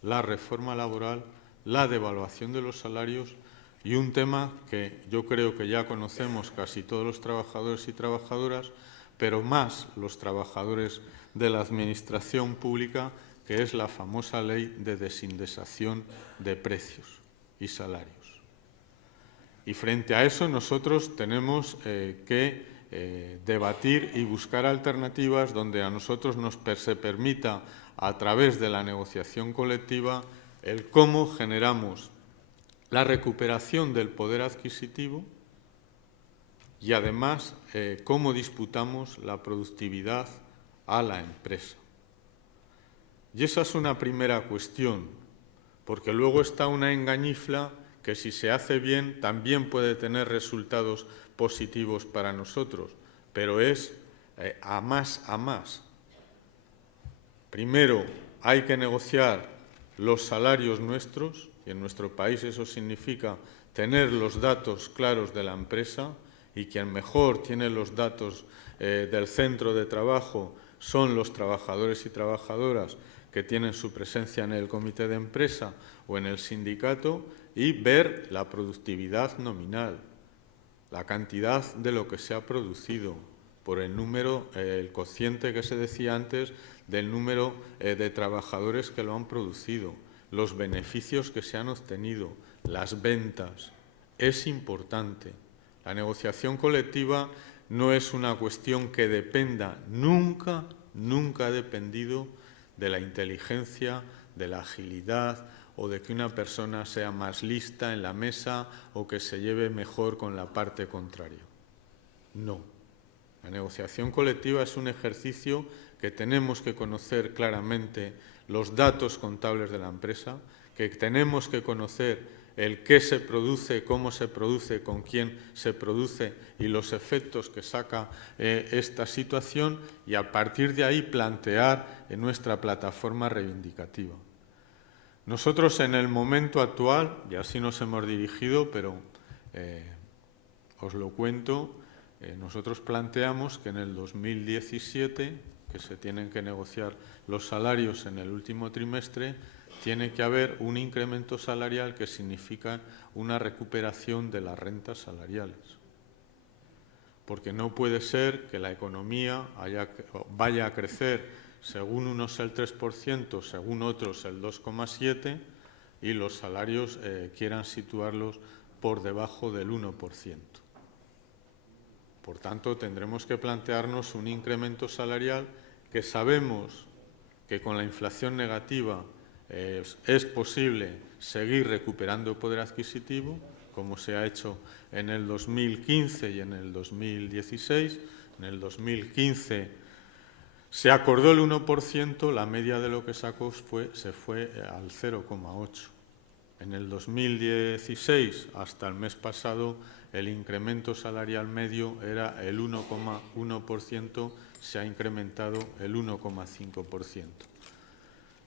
la reforma laboral, la devaluación de los salarios y un tema que yo creo que ya conocemos casi todos los trabajadores y trabajadoras, pero más los trabajadores de la administración pública, que es la famosa ley de desindexación de precios y salarios. Y frente a eso nosotros tenemos que debatir y buscar alternativas donde a nosotros se permita, a través de la negociación colectiva, el cómo generamos la recuperación del poder adquisitivo y además cómo disputamos la productividad a la empresa. Y esa es una primera cuestión, porque luego está una engañifla que si se hace bien también puede tener resultados positivos para nosotros, pero es a más a más. Primero hay que negociar los salarios nuestros, y en nuestro país eso significa tener los datos claros de la empresa, y quien mejor tiene los datos del centro de trabajo son los trabajadores y trabajadoras que tienen su presencia en el comité de empresa o en el sindicato, y ver la productividad nominal, la cantidad de lo que se ha producido por el número, el cociente que se decía antes del número de trabajadores que lo han producido, los beneficios que se han obtenido, las ventas. Es importante. La negociación colectiva no es una cuestión que dependa, nunca ha dependido de la inteligencia, de la agilidad o de que una persona sea más lista en la mesa o que se lleve mejor con la parte contraria. No. La negociación colectiva es un ejercicio que tenemos que conocer claramente los datos contables de la empresa, que tenemos que conocer el qué se produce, cómo se produce, con quién se produce y los efectos que saca esta situación, y a partir de ahí plantear en nuestra plataforma reivindicativa. Nosotros en el momento actual, y así nos hemos dirigido, pero os lo cuento, nosotros planteamos que en el 2017, que se tienen que negociar los salarios en el último trimestre, tiene que haber un incremento salarial que significa una recuperación de las rentas salariales. Porque no puede ser que la economía vaya a crecer según unos el 3%, según otros el 2,7%, y los salarios quieran situarlos por debajo del 1%. Por tanto, tendremos que plantearnos un incremento salarial que sabemos que con la inflación negativa es posible seguir recuperando poder adquisitivo, como se ha hecho en el 2015 y en el 2016. En el 2015 se acordó el 1%, la media de lo que sacó se fue al 0,8%. En el 2016, hasta el mes pasado, el incremento salarial medio era el 1,1%, se ha incrementado el 1,5%.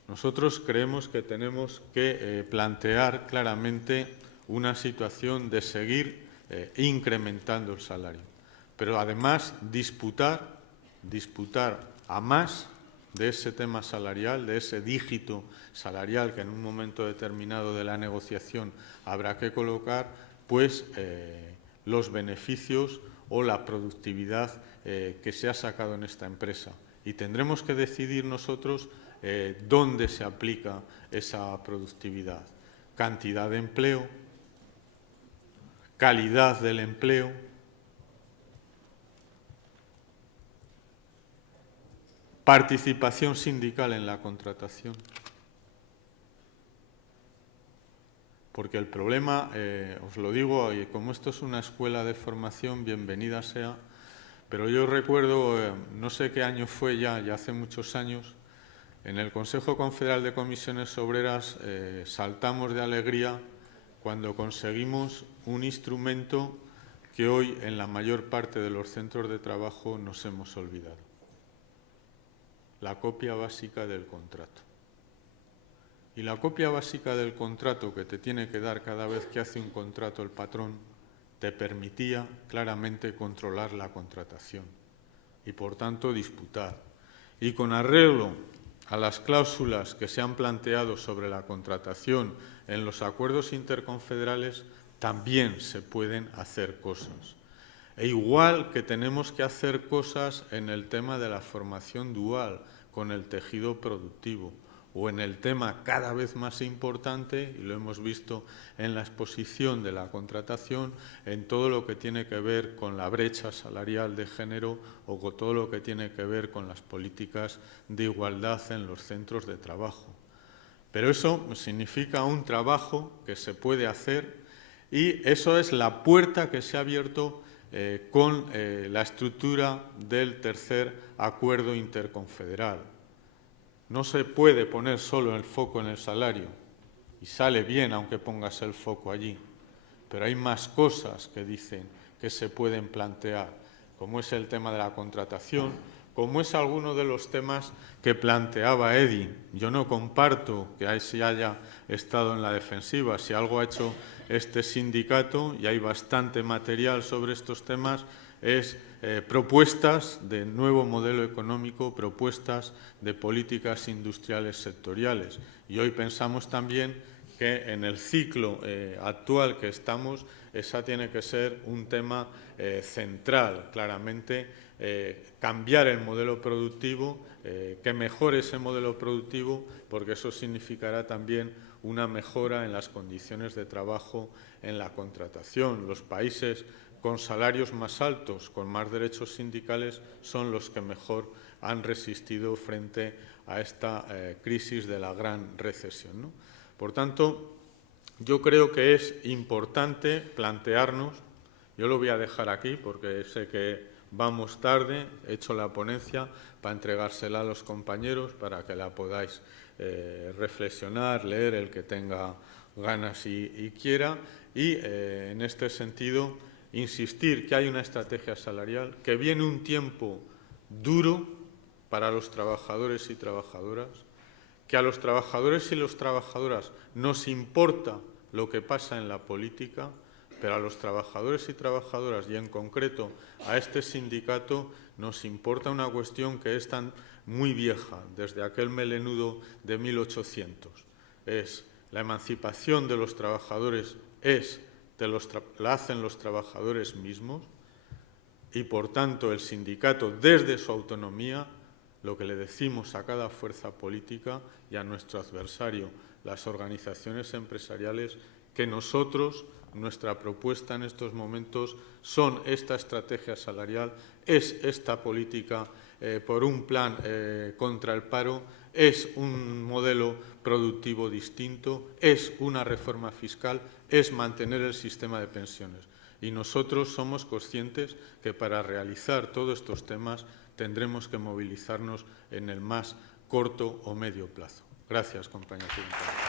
Nosotros creemos que tenemos que plantear claramente una situación de seguir incrementando el salario, pero además disputar a más de ese tema salarial, de ese dígito salarial que en un momento determinado de la negociación habrá que colocar, pues los beneficios o la productividad que se ha sacado en esta empresa. Y tendremos que decidir nosotros dónde se aplica esa productividad. Cantidad de empleo, calidad del empleo, participación sindical en la contratación. Porque el problema, os lo digo, y como esto es una escuela de formación, bienvenida sea, pero yo recuerdo, no sé qué año fue ya hace muchos años, en el Consejo Confederal de Comisiones Obreras saltamos de alegría cuando conseguimos un instrumento que hoy en la mayor parte de los centros de trabajo nos hemos olvidado. La copia básica del contrato. Y la copia básica del contrato que te tiene que dar cada vez que hace un contrato el patrón te permitía claramente controlar la contratación y, por tanto, disputar. Y con arreglo a las cláusulas que se han planteado sobre la contratación en los acuerdos interconfederales, también se pueden hacer cosas. E igual que tenemos que hacer cosas en el tema de la formación dual con el tejido productivo, o en el tema cada vez más importante, y lo hemos visto en la exposición de la contratación, en todo lo que tiene que ver con la brecha salarial de género o con todo lo que tiene que ver con las políticas de igualdad en los centros de trabajo. Pero eso significa un trabajo que se puede hacer, y eso es la puerta que se ha abierto con la estructura del tercer acuerdo interconfederal. No se puede poner solo el foco en el salario, y sale bien aunque pongas el foco allí, pero hay más cosas que dicen que se pueden plantear, como es el tema de la contratación, como es alguno de los temas que planteaba Edi. Yo no comparto que se haya estado en la defensiva. Si algo ha hecho este sindicato, y hay bastante material sobre estos temas, es propuestas de nuevo modelo económico, propuestas de políticas industriales sectoriales. Y hoy pensamos también que en el ciclo actual que estamos, esa tiene que ser un tema central, claramente, cambiar el modelo productivo, que mejore ese modelo productivo, porque eso significará también una mejora en las condiciones de trabajo, en la contratación. Los países con salarios más altos, con más derechos sindicales, son los que mejor han resistido frente a esta crisis de la gran recesión, ¿no? Por tanto, yo creo que es importante plantearnos, yo lo voy a dejar aquí porque sé que vamos tarde, he hecho la ponencia para entregársela a los compañeros para que la podáis reflexionar, leer, el que tenga ganas y quiera. Y en este sentido, insistir que hay una estrategia salarial, que viene un tiempo duro para los trabajadores y trabajadoras, que a los trabajadores y las trabajadoras nos importa lo que pasa en la política, pero a los trabajadores y trabajadoras, y en concreto a este sindicato, nos importa una cuestión que es tan muy vieja, desde aquel melenudo de 1800. Es la emancipación de los trabajadores, la hacen los trabajadores mismos, y por tanto el sindicato, desde su autonomía, lo que le decimos a cada fuerza política y a nuestro adversario, las organizaciones empresariales, que nosotros, nuestra propuesta en estos momentos son esta estrategia salarial, es esta política por un plan contra el paro, es un modelo productivo distinto, es una reforma fiscal, es mantener el sistema de pensiones. Y nosotros somos conscientes que para realizar todos estos temas tendremos que movilizarnos en el más corto o medio plazo. Gracias, compañeros y compañeras.